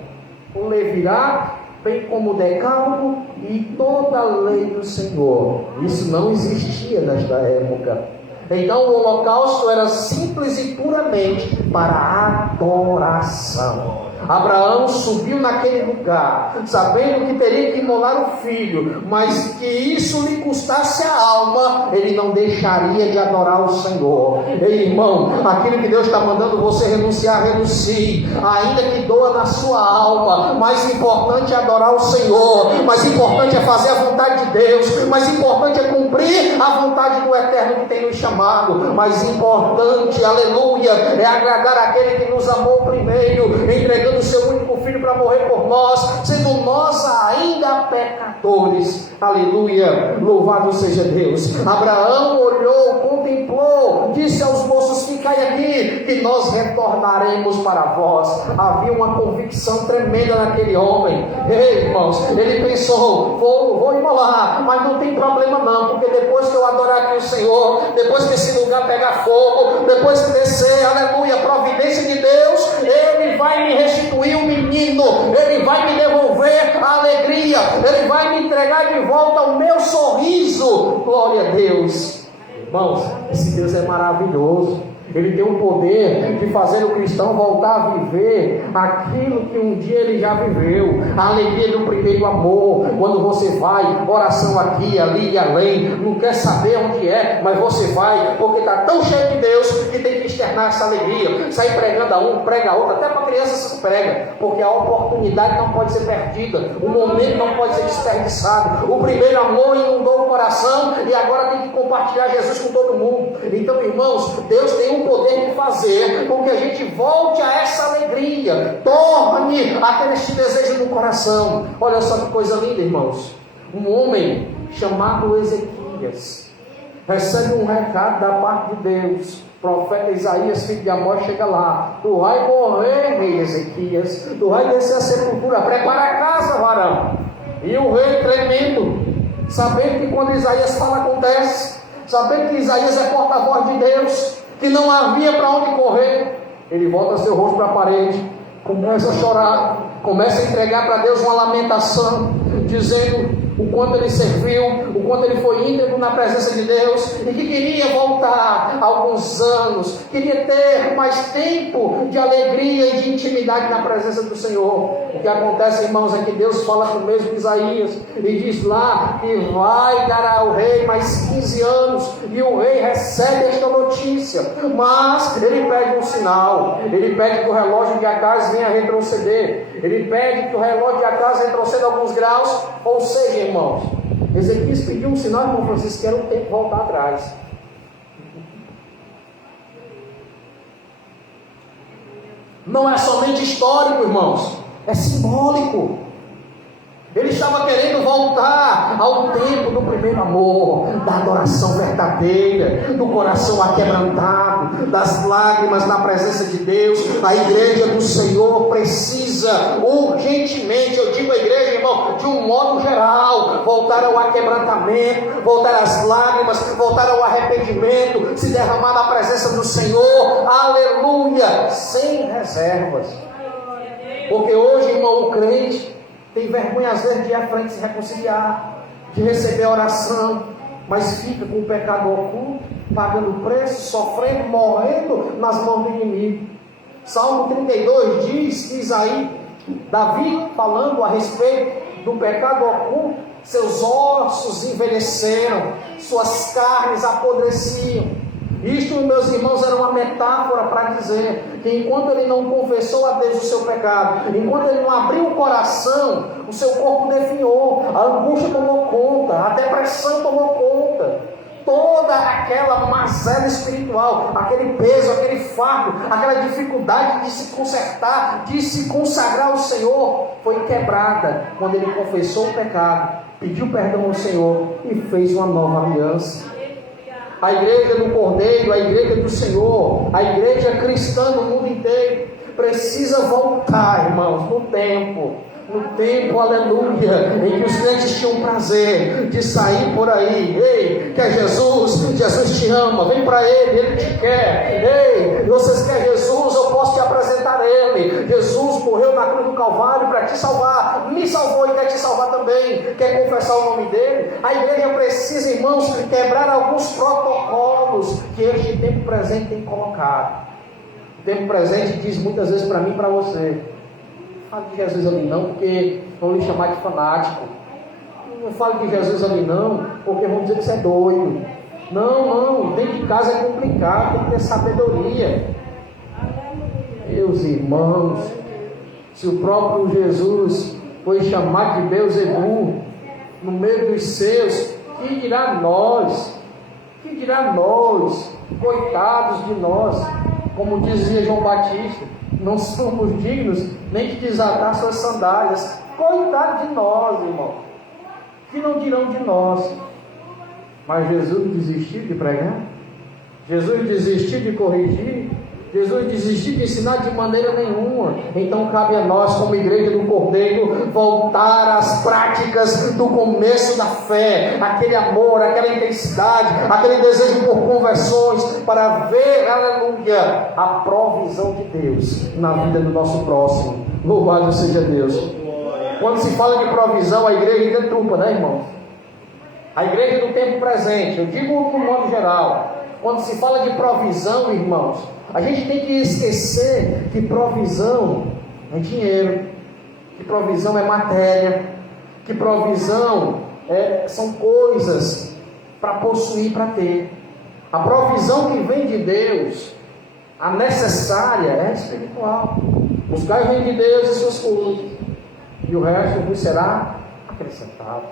o levirá, bem como o decálogo e toda a lei do Senhor. Isso não existia nesta época. Então o holocausto era simples e puramente para adoração. Abraão subiu naquele lugar, sabendo que teria que imolar o filho, mas que isso lhe custasse a alma, ele não deixaria de adorar o Senhor. Ei, irmão, aquilo que Deus está mandando você renunciar, renuncie, ainda que doa na sua alma. Mais importante é adorar o Senhor, mais importante é fazer a vontade de Deus, mais importante é cumprir a vontade do Eterno que tem nos chamado, mais importante, aleluia, é agradar aquele que nos amou primeiro, entregando o seu único filho para morrer por nós, sendo nós ainda pecadores. Aleluia, louvado seja Deus. Abraão olhou, contemplou, disse aos moços: ficai aqui, que nós retornaremos para vós. Havia uma convicção tremenda naquele homem. Ei, irmãos, ele pensou: vou imolar, mas não tem problema não, porque depois que eu adorar aqui o Senhor, depois que esse lugar pegar fogo, depois que descer, aleluia, providência de Deus, Ele vai me restituir o menino, Ele vai me devolver a alegria, Ele vai me entregar de volta o meu sorriso. Glória a Deus. Irmãos, esse Deus é maravilhoso. Ele tem o poder de fazer o cristão voltar a viver aquilo que um dia ele já viveu. A alegria do primeiro amor. Quando você vai, oração aqui, ali e além, não quer saber onde é, mas você vai, porque está tão cheio de Deus que tem que externar essa alegria. Sair pregando a um, prega a outro, até para criança se prega, porque a oportunidade não pode ser perdida, o momento não pode ser desperdiçado. O primeiro amor inundou o coração e agora tem que compartilhar Jesus com todo mundo. Então, irmãos, Deus tem o poder de fazer com que a gente volte a essa alegria, torne aquele desejo no coração. Olha só que coisa linda, irmãos. Um homem chamado Ezequias recebe um recado da parte de Deus. O profeta Isaías, filho de Amós, chega lá: tu vai morrer, rei Ezequias, tu vai descer a sepultura, prepara a casa, varão. E o rei tremendo, sabendo que quando Isaías fala acontece, sabendo que Isaías é porta-voz de Deus, que não havia para onde correr, ele volta seu rosto para a parede, começa a chorar, começa a entregar para Deus uma lamentação, dizendo o quanto ele serviu, o quanto ele foi íntegro na presença de Deus, e que queria voltar alguns anos, queria ter mais tempo de alegria e de intimidade na presença do Senhor. O que acontece, irmãos, é que Deus fala com o mesmo Isaías, e diz lá que vai dar ao rei mais 15 anos, e o rei recebe esta notícia, mas ele pede um sinal, ele pede que o relógio de Acaz venha retroceder, ele pede que o relógio de Acaz retroceda alguns graus, ou seja, irmãos, Ezequias pediu um sinal, irmão Francisco, que era um tempo voltar atrás. Não é somente histórico, irmãos, é simbólico. Ele estava querendo voltar ao tempo do primeiro amor, da adoração verdadeira, do coração aquebrantado, das lágrimas na presença de Deus. A igreja do Senhor precisa urgentemente, eu digo a igreja, irmão, de um modo geral, voltar ao aquebrantamento, voltar às lágrimas, voltar ao arrependimento, se derramar na presença do Senhor, aleluia, sem reservas. Porque hoje, irmão, o crente tem vergonha às vezes de ir à frente se reconciliar, de receber oração, mas fica com o pecado oculto, pagando preço, sofrendo, morrendo nas mãos do inimigo. Salmo 32 diz aí, Davi falando a respeito do pecado oculto: seus ossos envelheceram, suas carnes apodreciam. Isto, meus irmãos, era uma metáfora para dizer que enquanto ele não confessou a Deus o seu pecado, enquanto ele não abriu o coração, o seu corpo definhou, a angústia tomou conta, a depressão tomou conta, toda aquela mazela espiritual, aquele peso, aquele fardo, aquela dificuldade de se consertar, de se consagrar ao Senhor, foi quebrada quando ele confessou o pecado, pediu perdão ao Senhor e fez uma nova aliança. A igreja do Cordeiro, a igreja do Senhor, a igreja cristã no mundo inteiro precisa voltar, irmãos, no tempo, aleluia, em que os crentes tinham prazer de sair por aí. Ei, quer Jesus? Jesus te ama, vem para Ele, Ele te quer. Ei, vocês querem Jesus? Eu posso te apresentar Ele. Jesus morreu na cruz do Calvário para te salvar, me salvou e quer te salvar também. Quer confessar o nome dEle? A igreja precisa, irmãos, quebrar alguns protocolos que este tempo presente tem colocado. O tempo presente diz muitas vezes para mim e para você: não fale de Jesus ali não, porque vão lhe chamar de fanático. Não fale de Jesus ali não, porque vão dizer que você é doido. Não, dentro de casa é complicado, tem que ter sabedoria. Meus irmãos, se o próprio Jesus foi chamado de Beelzebul no meio dos seus, que dirá nós? Que dirá nós? Coitados de nós, como dizia João Batista, não somos dignos nem de desatar suas sandálias. Coitado de nós, irmão. Que não dirão de nós? Mas Jesus desistiu de pregar? Jesus desistiu de corrigir? Jesus desistiu de ensinar de maneira nenhuma. Então cabe a nós, como igreja do Cordeiro, voltar às práticas do começo da fé, aquele amor, aquela intensidade, aquele desejo por conversões, para ver, aleluia, a provisão de Deus na vida do nosso próximo. Louvado seja Deus. Quando se fala de provisão, a igreja deturpa, né, irmãos? A igreja do tempo presente, eu digo no modo geral, quando se fala de provisão, irmãos, a gente tem que esquecer que provisão é dinheiro, que provisão é matéria, que provisão são coisas para possuir, para ter. A provisão que vem de Deus, a necessária, é espiritual. Buscar vem de Deus e suas coisas, e o resto vos será acrescentado.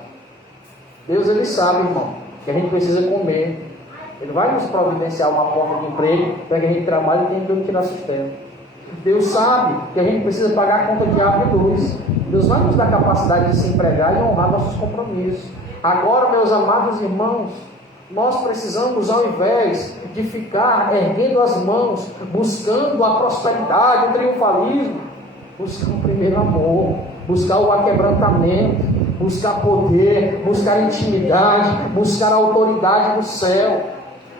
Deus, Ele sabe, irmão, que a gente precisa comer. Ele vai nos providenciar uma porta de emprego para que a gente trabalhe e tenha de onde tirar sustento. Deus sabe que a gente precisa pagar a conta de água e luz. Deus vai nos dar capacidade de se empregar e honrar nossos compromissos. Agora, meus amados irmãos, nós precisamos, ao invés de ficar erguendo as mãos, buscando a prosperidade, o triunfalismo, buscar o primeiro amor, buscar o aquebrantamento, buscar poder, buscar intimidade, buscar a autoridade do céu.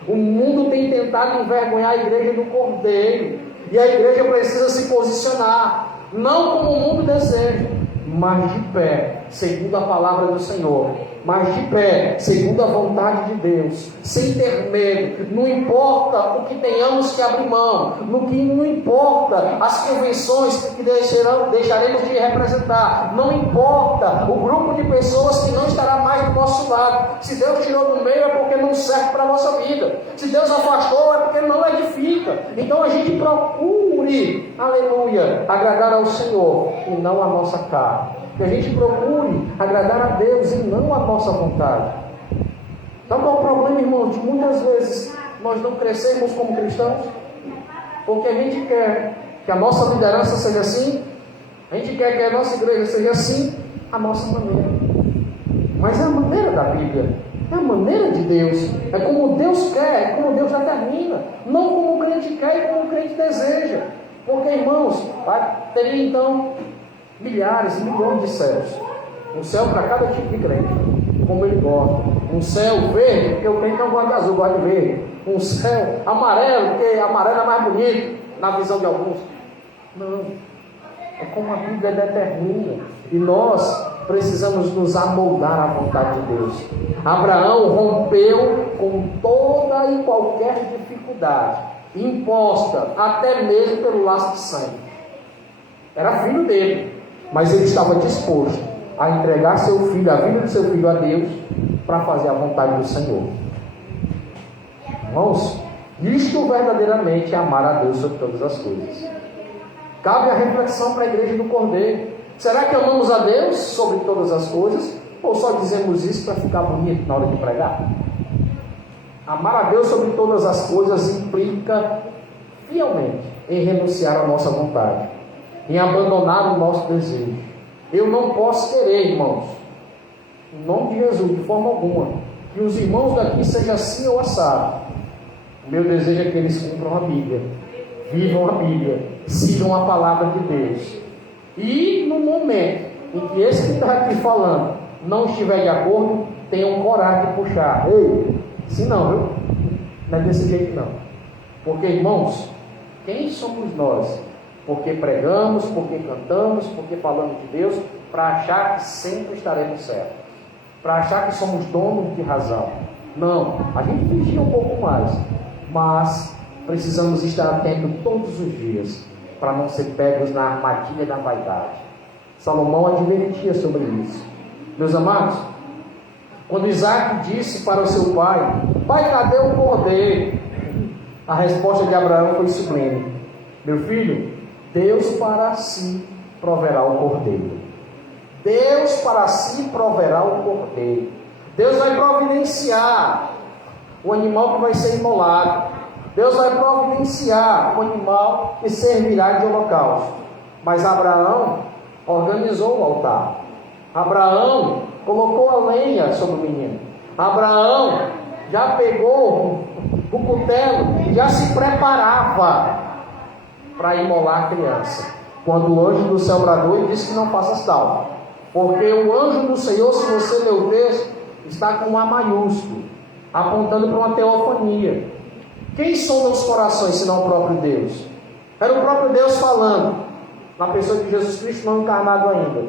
O mundo tem tentado envergonhar a igreja do Cordeiro, e a igreja precisa se posicionar, não como o mundo deseja, mas de pé, segundo a palavra do Senhor, mas de pé, segundo a vontade de Deus, sem ter medo. Não importa o que tenhamos que abrir mão, não importa as convenções que deixaremos de representar, não importa o grupo de pessoas que não estará mais do nosso lado. Se Deus tirou do meio é porque não serve para a nossa vida, se Deus afastou é porque não edifica. Então a gente procure, aleluia, agradar ao Senhor e não a nossa carne. Que a gente procure agradar a Deus e não a nossa vontade. Sabe qual é o problema, irmão? De muitas vezes nós não crescemos como cristãos, porque a gente quer que a nossa liderança seja assim, a gente quer que a nossa igreja seja assim, a nossa maneira. Mas é a maneira da Bíblia, é a maneira de Deus, é como Deus quer, é como Deus determina, não como o crente quer e como o crente deseja. Porque, irmãos, teria então milhares, milhões de céus. Um céu para cada tipo de crente, como ele gosta. Um céu verde, porque o crente não gosta de azul, gosta de verde. Um céu amarelo, porque amarelo é mais bonito, na visão de alguns. Não. É como a Bíblia determina. E nós precisamos nos amoldar à vontade de Deus. Abraão rompeu com toda e qualquer dificuldade imposta, até mesmo pelo laço de sangue. Era filho dele, mas ele estava disposto a entregar seu filho, a vida do seu filho a Deus, para fazer a vontade do Senhor. Irmãos, isto verdadeiramente é amar a Deus sobre todas as coisas. Cabe a reflexão para a igreja do Cordeiro. Será que amamos a Deus sobre todas as coisas? Ou só dizemos isso para ficar bonito na hora de pregar? Amar a Deus sobre todas as coisas implica fielmente em renunciar à nossa vontade, em abandonar o nosso desejo. Eu não posso querer, irmãos, em nome de Jesus, de forma alguma, que os irmãos daqui sejam assim ou assado. O meu desejo é que eles cumpram a Bíblia, vivam a Bíblia, sigam a palavra de Deus. E no momento em que esse que está aqui falando não estiver de acordo, tenham coragem de puxar. Ei, se não, viu? Não é desse jeito não. Porque, irmãos, quem somos nós? Porque pregamos, porque cantamos, porque falamos de Deus, para achar que sempre estaremos certos, para achar que somos donos de razão. Não, a gente vigia um pouco mais, mas precisamos estar atentos todos os dias, para não ser pegos na armadilha da vaidade. Salomão advertia sobre isso. Meus amados, quando Isaac disse para o seu pai: pai, cadê o cordeiro? A resposta de Abraão foi sublime: meu filho, Deus para si proverá o cordeiro. Deus para si proverá o cordeiro. Deus vai providenciar o animal que vai ser imolado. Deus vai providenciar o animal que servirá de holocausto. Mas Abraão organizou o altar. Abraão colocou a lenha sobre o menino. Abraão já pegou o cutelo, já se preparava para imolar a criança. Quando o anjo do céu bradou e disse que não faças tal. Porque o anjo do Senhor, se você ler o texto, está com um A maiúsculo, apontando para uma teofania. Quem sonda os corações, senão o próprio Deus? Era o próprio Deus falando, na pessoa de Jesus Cristo não encarnado ainda.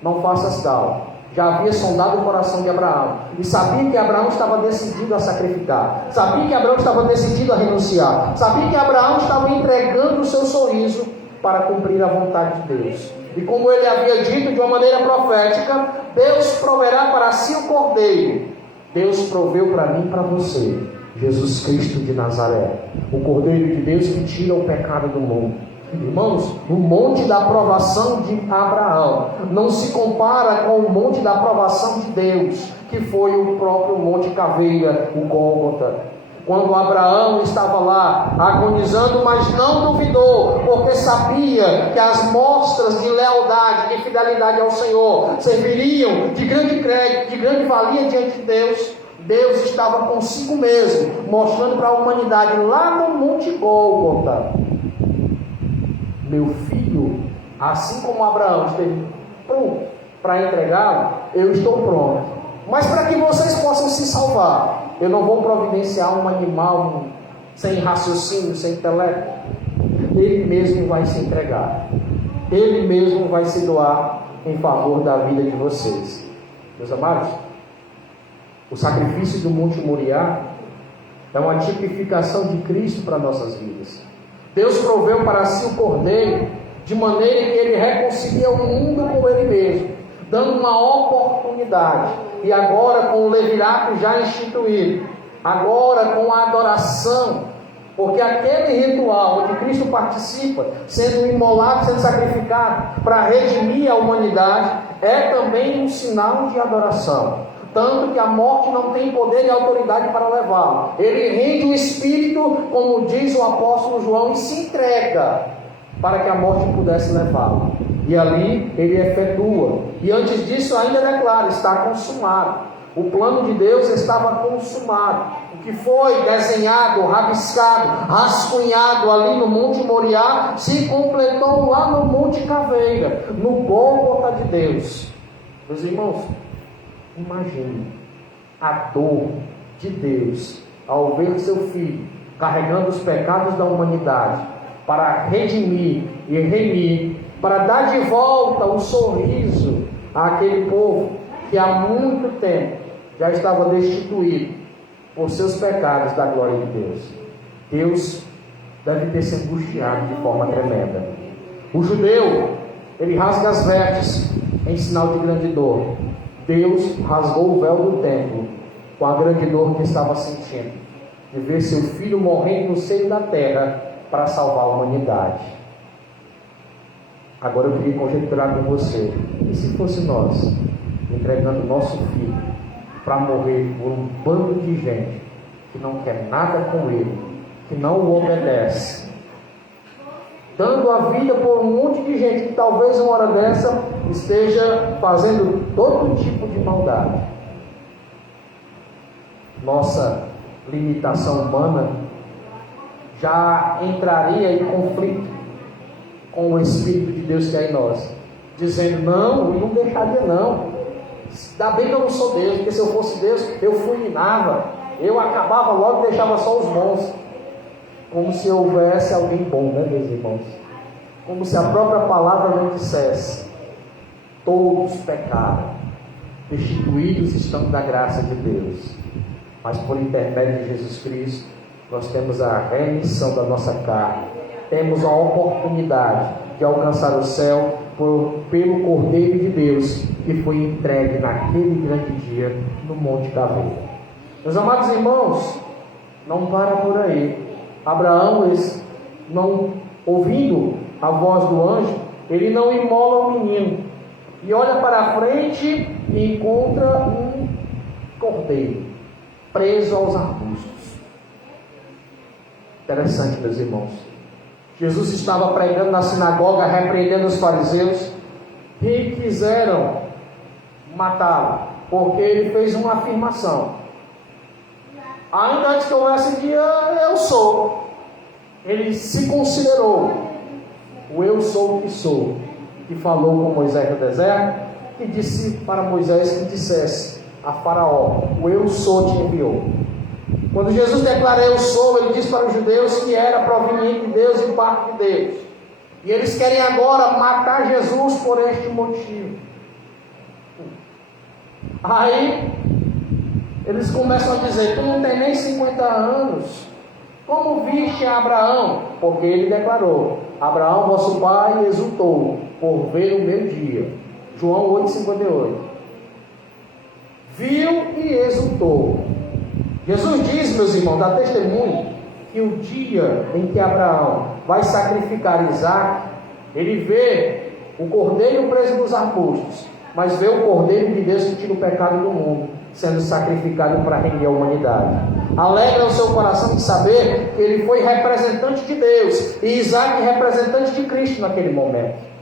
Não faças tal. já havia sondado o coração de Abraão e sabia que Abraão estava decidido a sacrificar, sabia que Abraão estava decidido a renunciar, sabia que Abraão estava entregando o seu sorriso para cumprir a vontade de Deus. E como ele havia dito de uma maneira profética, Deus proverá para si o cordeiro. Deus proveu para mim e para você Jesus Cristo de Nazaré, o Cordeiro de Deus que tira o pecado do mundo. Irmãos, o monte da aprovação de Abraão não se compara com o monte da aprovação de Deus, que foi o próprio Monte Caveira, o Gólgota. Quando Abraão estava lá agonizando, mas não duvidou, porque sabia que as mostras de lealdade, de fidelidade ao Senhor serviriam de grande crédito, de grande valia diante de Deus. Deus estava consigo mesmo, mostrando para a humanidade lá no Monte Gólgota: meu filho, assim como Abraão esteve pronto para entregá-lo, eu estou pronto. Mas para que vocês possam se salvar, eu não vou providenciar um animal sem raciocínio, sem intelecto. Ele mesmo vai se entregar. Ele mesmo vai se doar em favor da vida de vocês. Meus amados, o sacrifício do Monte Moriá é uma tipificação de Cristo para nossas vidas. Deus proveu para si o Cordeiro, de maneira que ele reconcilia o mundo com ele mesmo, dando uma oportunidade. E agora, com o levirato já instituído, agora com a adoração, porque aquele ritual onde Cristo participa, sendo imolado, sendo sacrificado para redimir a humanidade, é também um sinal de adoração. Tanto que a morte não tem poder e autoridade para levá-lo. Ele rende o espírito, como diz o apóstolo João, e se entrega para que a morte pudesse levá-lo. E ali ele efetua. E antes disso ainda declara: está consumado. O plano de Deus estava consumado. O que foi desenhado, rabiscado, rascunhado ali no Monte Moriá, se completou lá no Monte Caveira, no Gólgota de Deus. Meus irmãos, imagine a dor de Deus ao ver seu filho carregando os pecados da humanidade para redimir e remir, para dar de volta o sorriso àquele povo que há muito tempo já estava destituído por seus pecados da glória de Deus. Deus deve ter se angustiado de forma tremenda. O judeu, ele rasga as vestes em sinal de grande dor. Deus rasgou o véu do templo com a grande dor que estava sentindo de ver seu filho morrendo no seio da terra para salvar a humanidade. Agora eu queria conjecturar com você: e se fosse nós entregando nosso filho para morrer por um bando de gente que não quer nada com ele, que não o obedece, dando a vida por um monte de gente que talvez uma hora dessa esteja fazendo todo tipo de maldade? Nossa limitação humana já entraria em conflito com o Espírito de Deus que é em nós, dizendo: não, eu não deixaria não. Ainda bem que eu não sou Deus, porque se eu fosse Deus, eu fulminava, eu acabava logo e deixava só os bons. Como se houvesse alguém bom, né, meus irmãos? Como se a própria palavra não dissesse: todos pecaram, destituídos estão da graça de Deus. Mas por intermédio de Jesus Cristo, nós temos a remissão da nossa carne, temos a oportunidade de alcançar o céu pelo Cordeiro de Deus, que foi entregue naquele grande dia no Monte Caveira. Meus amados irmãos, não para por aí. Abraão, não ouvindo a voz do anjo, ele não imola o menino, e olha para a frente e encontra um cordeiro preso aos arbustos. Interessante, meus irmãos. Jesus estava pregando na sinagoga, repreendendo os fariseus, e quiseram matá-lo, porque ele fez uma afirmação. Ainda antes que houvesse dia, eu sou. Ele se considerou o eu sou o que sou, que falou com Moisés no deserto, que disse para Moisés que dissesse a Faraó: o eu sou te enviou. Quando Jesus declara eu sou, ele diz para os judeus que era proveniente de Deus e parte de Deus. E eles querem agora matar Jesus por este motivo. Aí eles começam a dizer: tu não tem nem 50 anos, como viste Abraão? Porque ele declarou: Abraão, vosso pai, exultou por ver o meu dia. João 8,58. Viu e exultou. Jesus diz, meus irmãos, dá testemunho, que o dia em que Abraão vai sacrificar Isaac, ele vê o cordeiro preso nos arbustos, mas vê o cordeiro de Deus que tira o pecado do mundo, sendo sacrificado para remir a humanidade. Alegra o seu coração de saber que ele foi representante de Deus, e Isaac representante de Cristo naquele momento.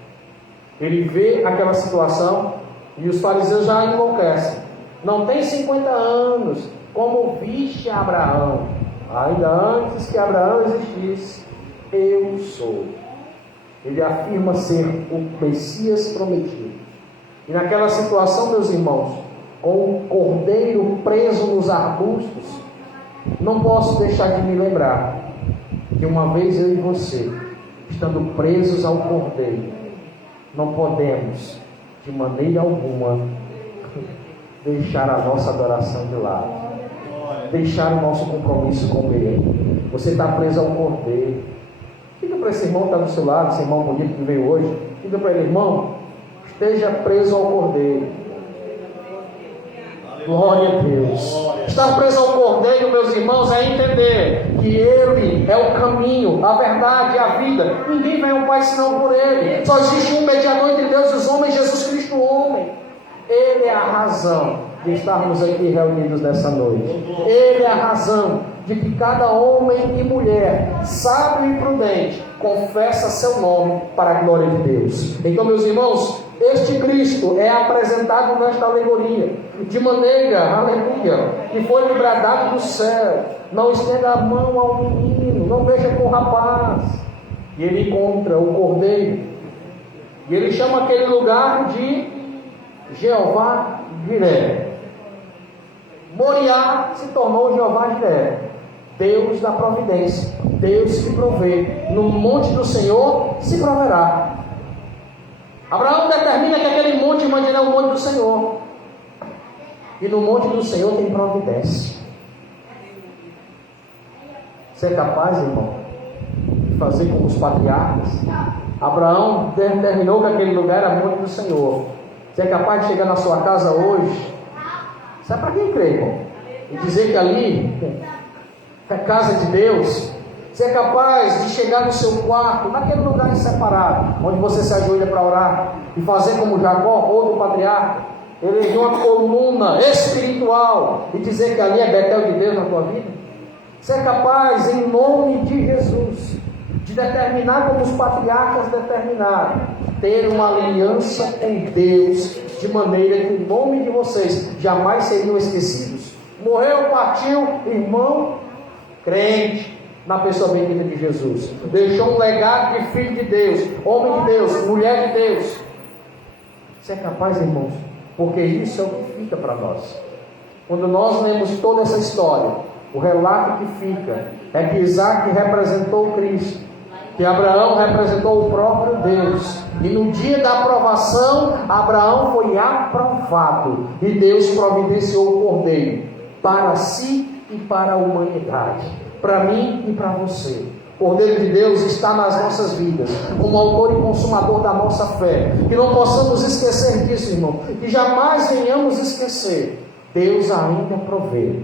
Ele vê aquela situação e os fariseus já enlouquecem. Não tem 50 anos, como viste Abraão. Ainda antes que Abraão existisse, eu sou. Ele afirma ser o Messias prometido. E naquela situação, meus irmãos, com o cordeiro preso nos arbustos, não posso deixar de me lembrar que uma vez eu e você, estando presos ao cordeiro, não podemos, de maneira alguma, deixar a nossa adoração de lado, deixar o nosso compromisso com Ele. Você está preso ao cordeiro. Fica para esse irmão que está do seu lado, esse irmão bonito que veio hoje. Fica para ele: irmão, esteja preso ao cordeiro. Glória a Deus. Estar preso ao cordeiro, meus irmãos, é entender que Ele é o caminho, a verdade e a vida. Ninguém vem ao Pai senão por Ele. Só existe um mediador entre Deus e os homens, Jesus Cristo, o homem. Ele é a razão de estarmos aqui reunidos nessa noite. Ele é a razão de que cada homem e mulher, sábio e prudente, confessa seu nome para a glória de Deus. Então, meus irmãos, este Cristo é apresentado nesta alegoria, de maneira, aleluia, que foi lhe bradado do céu: não estenda a mão ao menino, não veja com o rapaz. E ele encontra o cordeiro, e ele chama aquele lugar de Jeová Jiré. Moriá se tornou Jeová Jiré, Deus da providência, Deus que provê. No monte do Senhor se proverá. Abraão determina que aquele monte Mandiré é o monte do Senhor, e no monte do Senhor tem providência. Você é capaz, irmão, de fazer como os patriarcas? Abraão determinou que aquele lugar era monte do Senhor. Você é capaz de chegar na sua casa hoje? Sabe para quem crê, irmão? E dizer que ali é casa de Deus. Você é capaz de chegar no seu quarto, naquele lugar separado, onde você se ajoelha para orar, e fazer como Jacó, outro patriarca, eleger uma coluna espiritual e dizer que ali é Betel de Deus na tua vida? Você é capaz, em nome de Jesus, de determinar como os patriarcas determinaram, ter uma aliança com Deus, de maneira que o nome de vocês jamais seriam esquecidos. Morreu, partiu, irmão, crente na pessoa bendita de Jesus, deixou um legado de filho de Deus, homem de Deus, mulher de Deus. Você é capaz, irmãos? Porque isso é o que fica para nós. Quando nós lemos toda essa história, o relato que fica é que Isaac representou Cristo, que Abraão representou o próprio Deus, e no dia da aprovação, Abraão foi aprovado, e Deus providenciou o cordeiro para si e para a humanidade, para mim e para você. O Cordeiro de Deus está nas nossas vidas, como autor e consumador da nossa fé. Que não possamos esquecer disso, irmão, que jamais venhamos esquecer. Deus ainda provê.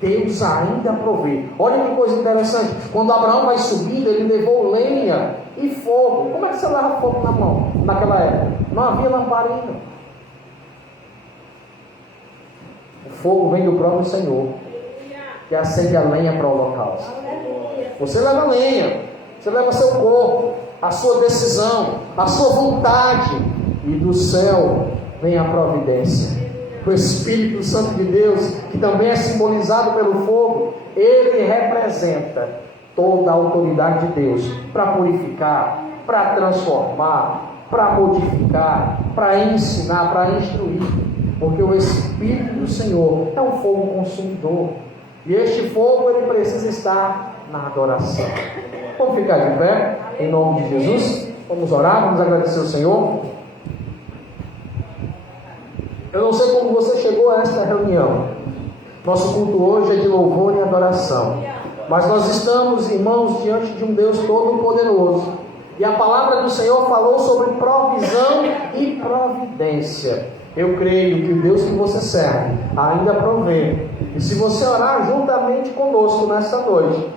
Deus ainda provê. Olha que coisa interessante. Quando Abraão vai subindo, ele levou lenha e fogo. Como é que você leva fogo na mão naquela época? Não havia lamparina. O fogo vem do próprio Senhor, que acende a lenha para o holocausto. Você leva lenha, você leva seu corpo, a sua decisão, a sua vontade, e do céu vem a providência. O Espírito Santo de Deus, que também é simbolizado pelo fogo, ele representa toda a autoridade de Deus para purificar, para transformar, para modificar, para ensinar, para instruir, porque o Espírito do Senhor é um fogo consumidor, e este fogo ele precisa estar na adoração. Vamos ficar de pé em nome de Jesus, vamos orar, vamos agradecer ao Senhor. Eu não sei como você chegou a esta reunião. Nosso culto hoje é de louvor e adoração. Mas nós estamos, irmãos, diante de um Deus todo-poderoso. E a palavra do Senhor falou sobre provisão e providência. Eu creio que o Deus que você serve ainda provê. E se você orar juntamente conosco nesta noite,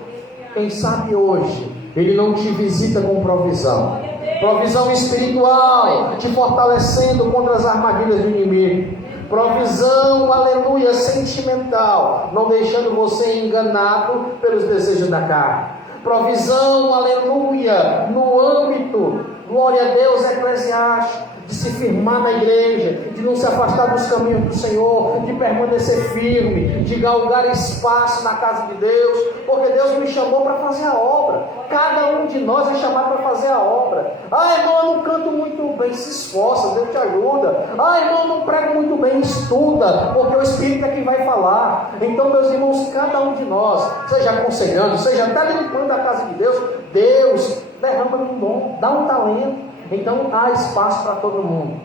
quem sabe hoje Ele não te visita com provisão. Provisão espiritual, te fortalecendo contra as armadilhas do inimigo. Provisão, aleluia, sentimental, não deixando você enganado pelos desejos da carne. Provisão, aleluia, no âmbito, glória a Deus, eclesiástico, de se firmar na igreja, de não se afastar dos caminhos do Senhor, de permanecer firme, de galgar espaço na casa de Deus, porque Deus me chamou para fazer a obra. Cada um de nós é chamado para fazer a obra. Ah, irmão, eu não canto muito bem, se esforça, Deus te ajuda. Ah, irmão, eu não prego muito bem, estuda, porque o Espírito é quem vai falar. Então, meus irmãos, cada um de nós, seja aconselhando, seja até limpando a casa de Deus, Deus derrama um dom, dá um talento. Então há espaço para todo mundo.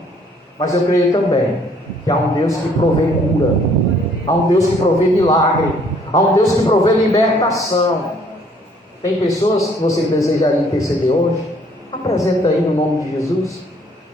Mas eu creio também que há um Deus que provê cura, há um Deus que provê milagre, há um Deus que provê libertação. Tem pessoas que você desejaria interceder hoje? Apresenta aí no nome de Jesus.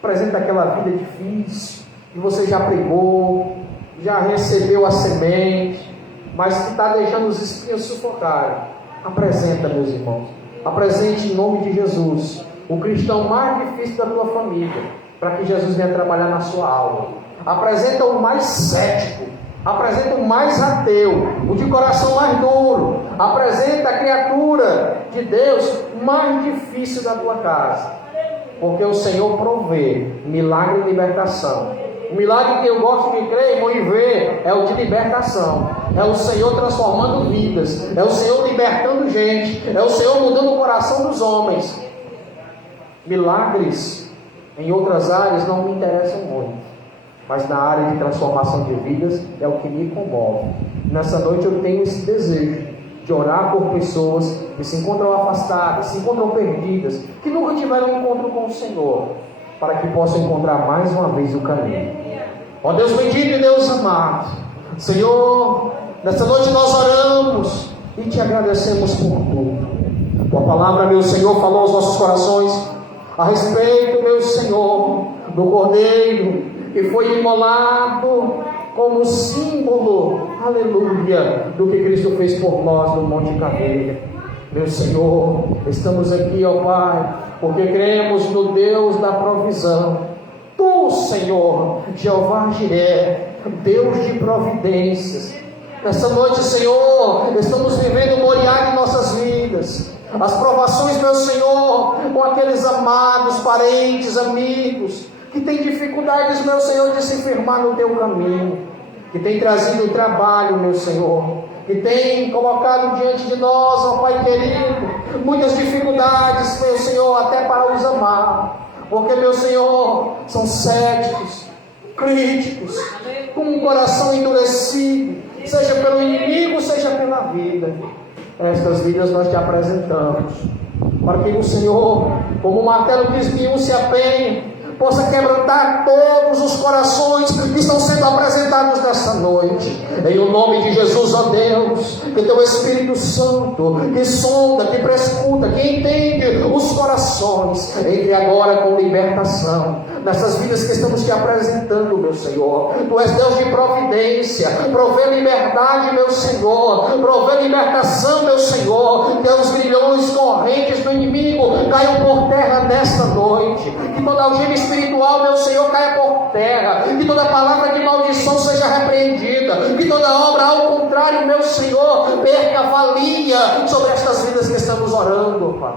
Apresenta aquela vida difícil que você já pregou, já recebeu a semente, mas que está deixando os espinhos sufocarem. Apresenta, meus irmãos. Apresente em nome de Jesus o cristão mais difícil da tua família, para que Jesus venha trabalhar na sua alma. Apresenta o mais cético, apresenta o mais ateu, o de coração mais duro. Apresenta a criatura de Deus mais difícil da tua casa, porque o Senhor provê milagre e libertação. O milagre que eu gosto de crer, irmão, e ver é o de libertação. É o Senhor transformando vidas, é o Senhor libertando gente, é o Senhor mudando o coração dos homens. Milagres em outras áreas não me interessam muito, mas na área de transformação de vidas é o que me comove. Nessa noite eu tenho esse desejo de orar por pessoas que se encontram afastadas, se encontram perdidas, que nunca tiveram um encontro com o Senhor, para que possam encontrar mais uma vez o caminho. Ó Deus bendito e Deus amado, Senhor, nessa noite nós oramos e te agradecemos por tudo. Tua palavra, meu Senhor, falou aos nossos corações a respeito, meu Senhor, do Cordeiro que foi imolado como símbolo, aleluia, do que Cristo fez por nós no Monte Carmelo. Meu Senhor, estamos aqui, ó Pai, porque cremos no Deus da provisão. Tu, Senhor, Jeová Jiré, Deus de providências. Nessa noite, Senhor, estamos vivendo moriá em nossas vidas. As provações, meu Senhor, com aqueles amados, parentes, amigos, que têm dificuldades, meu Senhor, de se firmar no teu caminho, que tem trazido o trabalho, meu Senhor, que tem colocado diante de nós, ó Pai querido, muitas dificuldades, meu Senhor, até para os amar, porque, meu Senhor, são céticos, críticos, com um coração endurecido, seja pelo inimigo, seja pela vida. Estas vidas nós te apresentamos, para que o Senhor, como um martelo que esmiu se apenha, possa quebrantar todos os corações que estão sendo apresentados nessa noite. Em o nome de Jesus, ó Deus, que teu Espírito Santo, que sonda, que prescuta, que entende os corações, entre agora com libertação nessas vidas que estamos te apresentando, meu Senhor. Tu és Deus de providência, provê liberdade, meu Senhor, provê libertação, meu Senhor. Que os grilhões correntes do inimigo caiam por terra nesta noite, que toda algema espiritual, meu Senhor, caia por terra, que toda palavra de maldição seja repreendida, que toda obra ao contrário, meu Senhor, perca valia sobre estas vidas que estamos orando, Pai.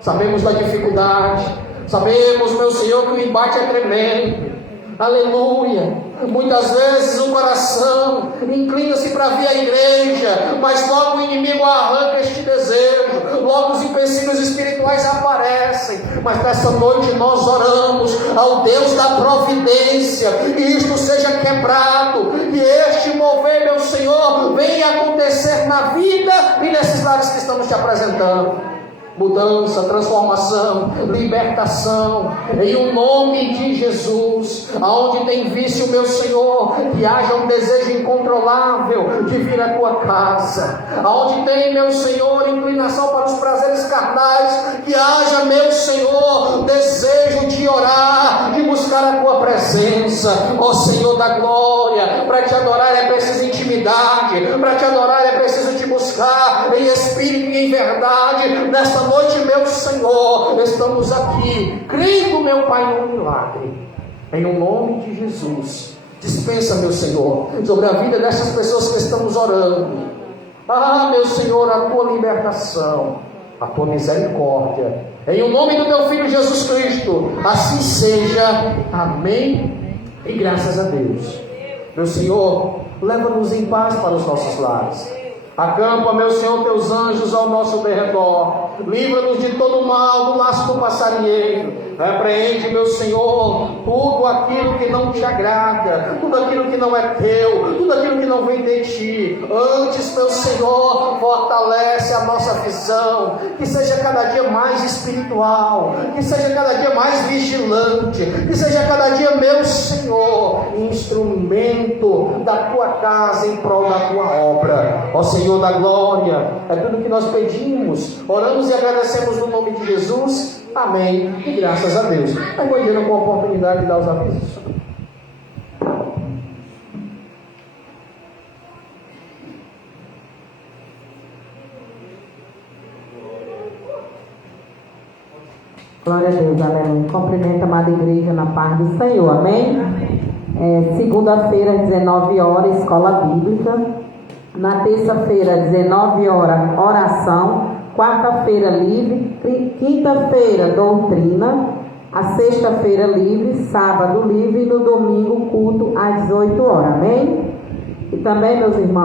Sabemos da dificuldade, sabemos, meu Senhor, que o embate é tremendo, aleluia. Muitas vezes o coração inclina-se para vir à igreja, mas logo o inimigo arranca este desejo, logo os empecilhos espirituais aparecem. Mas nessa noite nós oramos ao Deus da providência, que isto seja quebrado, que este mover, meu Senhor, venha acontecer na vida e nesses lares que estamos te apresentando. mudança, transformação, libertação, em um nome de Jesus. Aonde tem vício, meu Senhor, que haja um desejo incontrolável de vir à tua casa. Aonde tem, meu Senhor, inclinação para os prazeres carnais, que haja, meu Senhor, desejo de orar, de buscar a tua presença, ó Senhor da glória. Para te adorar é preciso intimidade, para te adorar é preciso te buscar em espírito e em verdade. Nesta noite, meu Senhor, estamos aqui, crendo, meu Pai, no milagre, em um nome de Jesus. Dispensa, meu Senhor, sobre a vida dessas pessoas que estamos orando. Ah, meu Senhor, a tua libertação, a tua misericórdia, em o nome do teu Filho Jesus Cristo, assim seja. Amém e graças a Deus. Meu Senhor, leva-nos em paz para os nossos lares. Acampa, meu Senhor, teus anjos ao nosso derredor. Livra-nos de todo mal, do laço do passarinheiro. Repreende, meu Senhor, tudo aquilo que não te agrada, tudo aquilo que não é teu, tudo aquilo que não vem de ti. Antes, meu Senhor, fortalece a nossa visão, que seja cada dia mais espiritual, que seja cada dia mais vigilante, que seja cada dia, meu Senhor, instrumento da tua casa em prol da tua obra. Ó Senhor da glória, é tudo que nós pedimos, oramos e agradecemos no nome de Jesus. Amém e graças a Deus. Aguardando com a oportunidade de dar os avisos. Glória a Deus, aleluia. Cumprimento a amada igreja na paz do Senhor, amém? Segunda-feira, 19 horas, escola bíblica. Na terça-feira, 19 horas, oração. Quarta-feira, livre. Quinta-feira, doutrina. A sexta-feira, livre. Sábado, livre. E no domingo, culto às 18 horas, amém? E também, meus irmãos,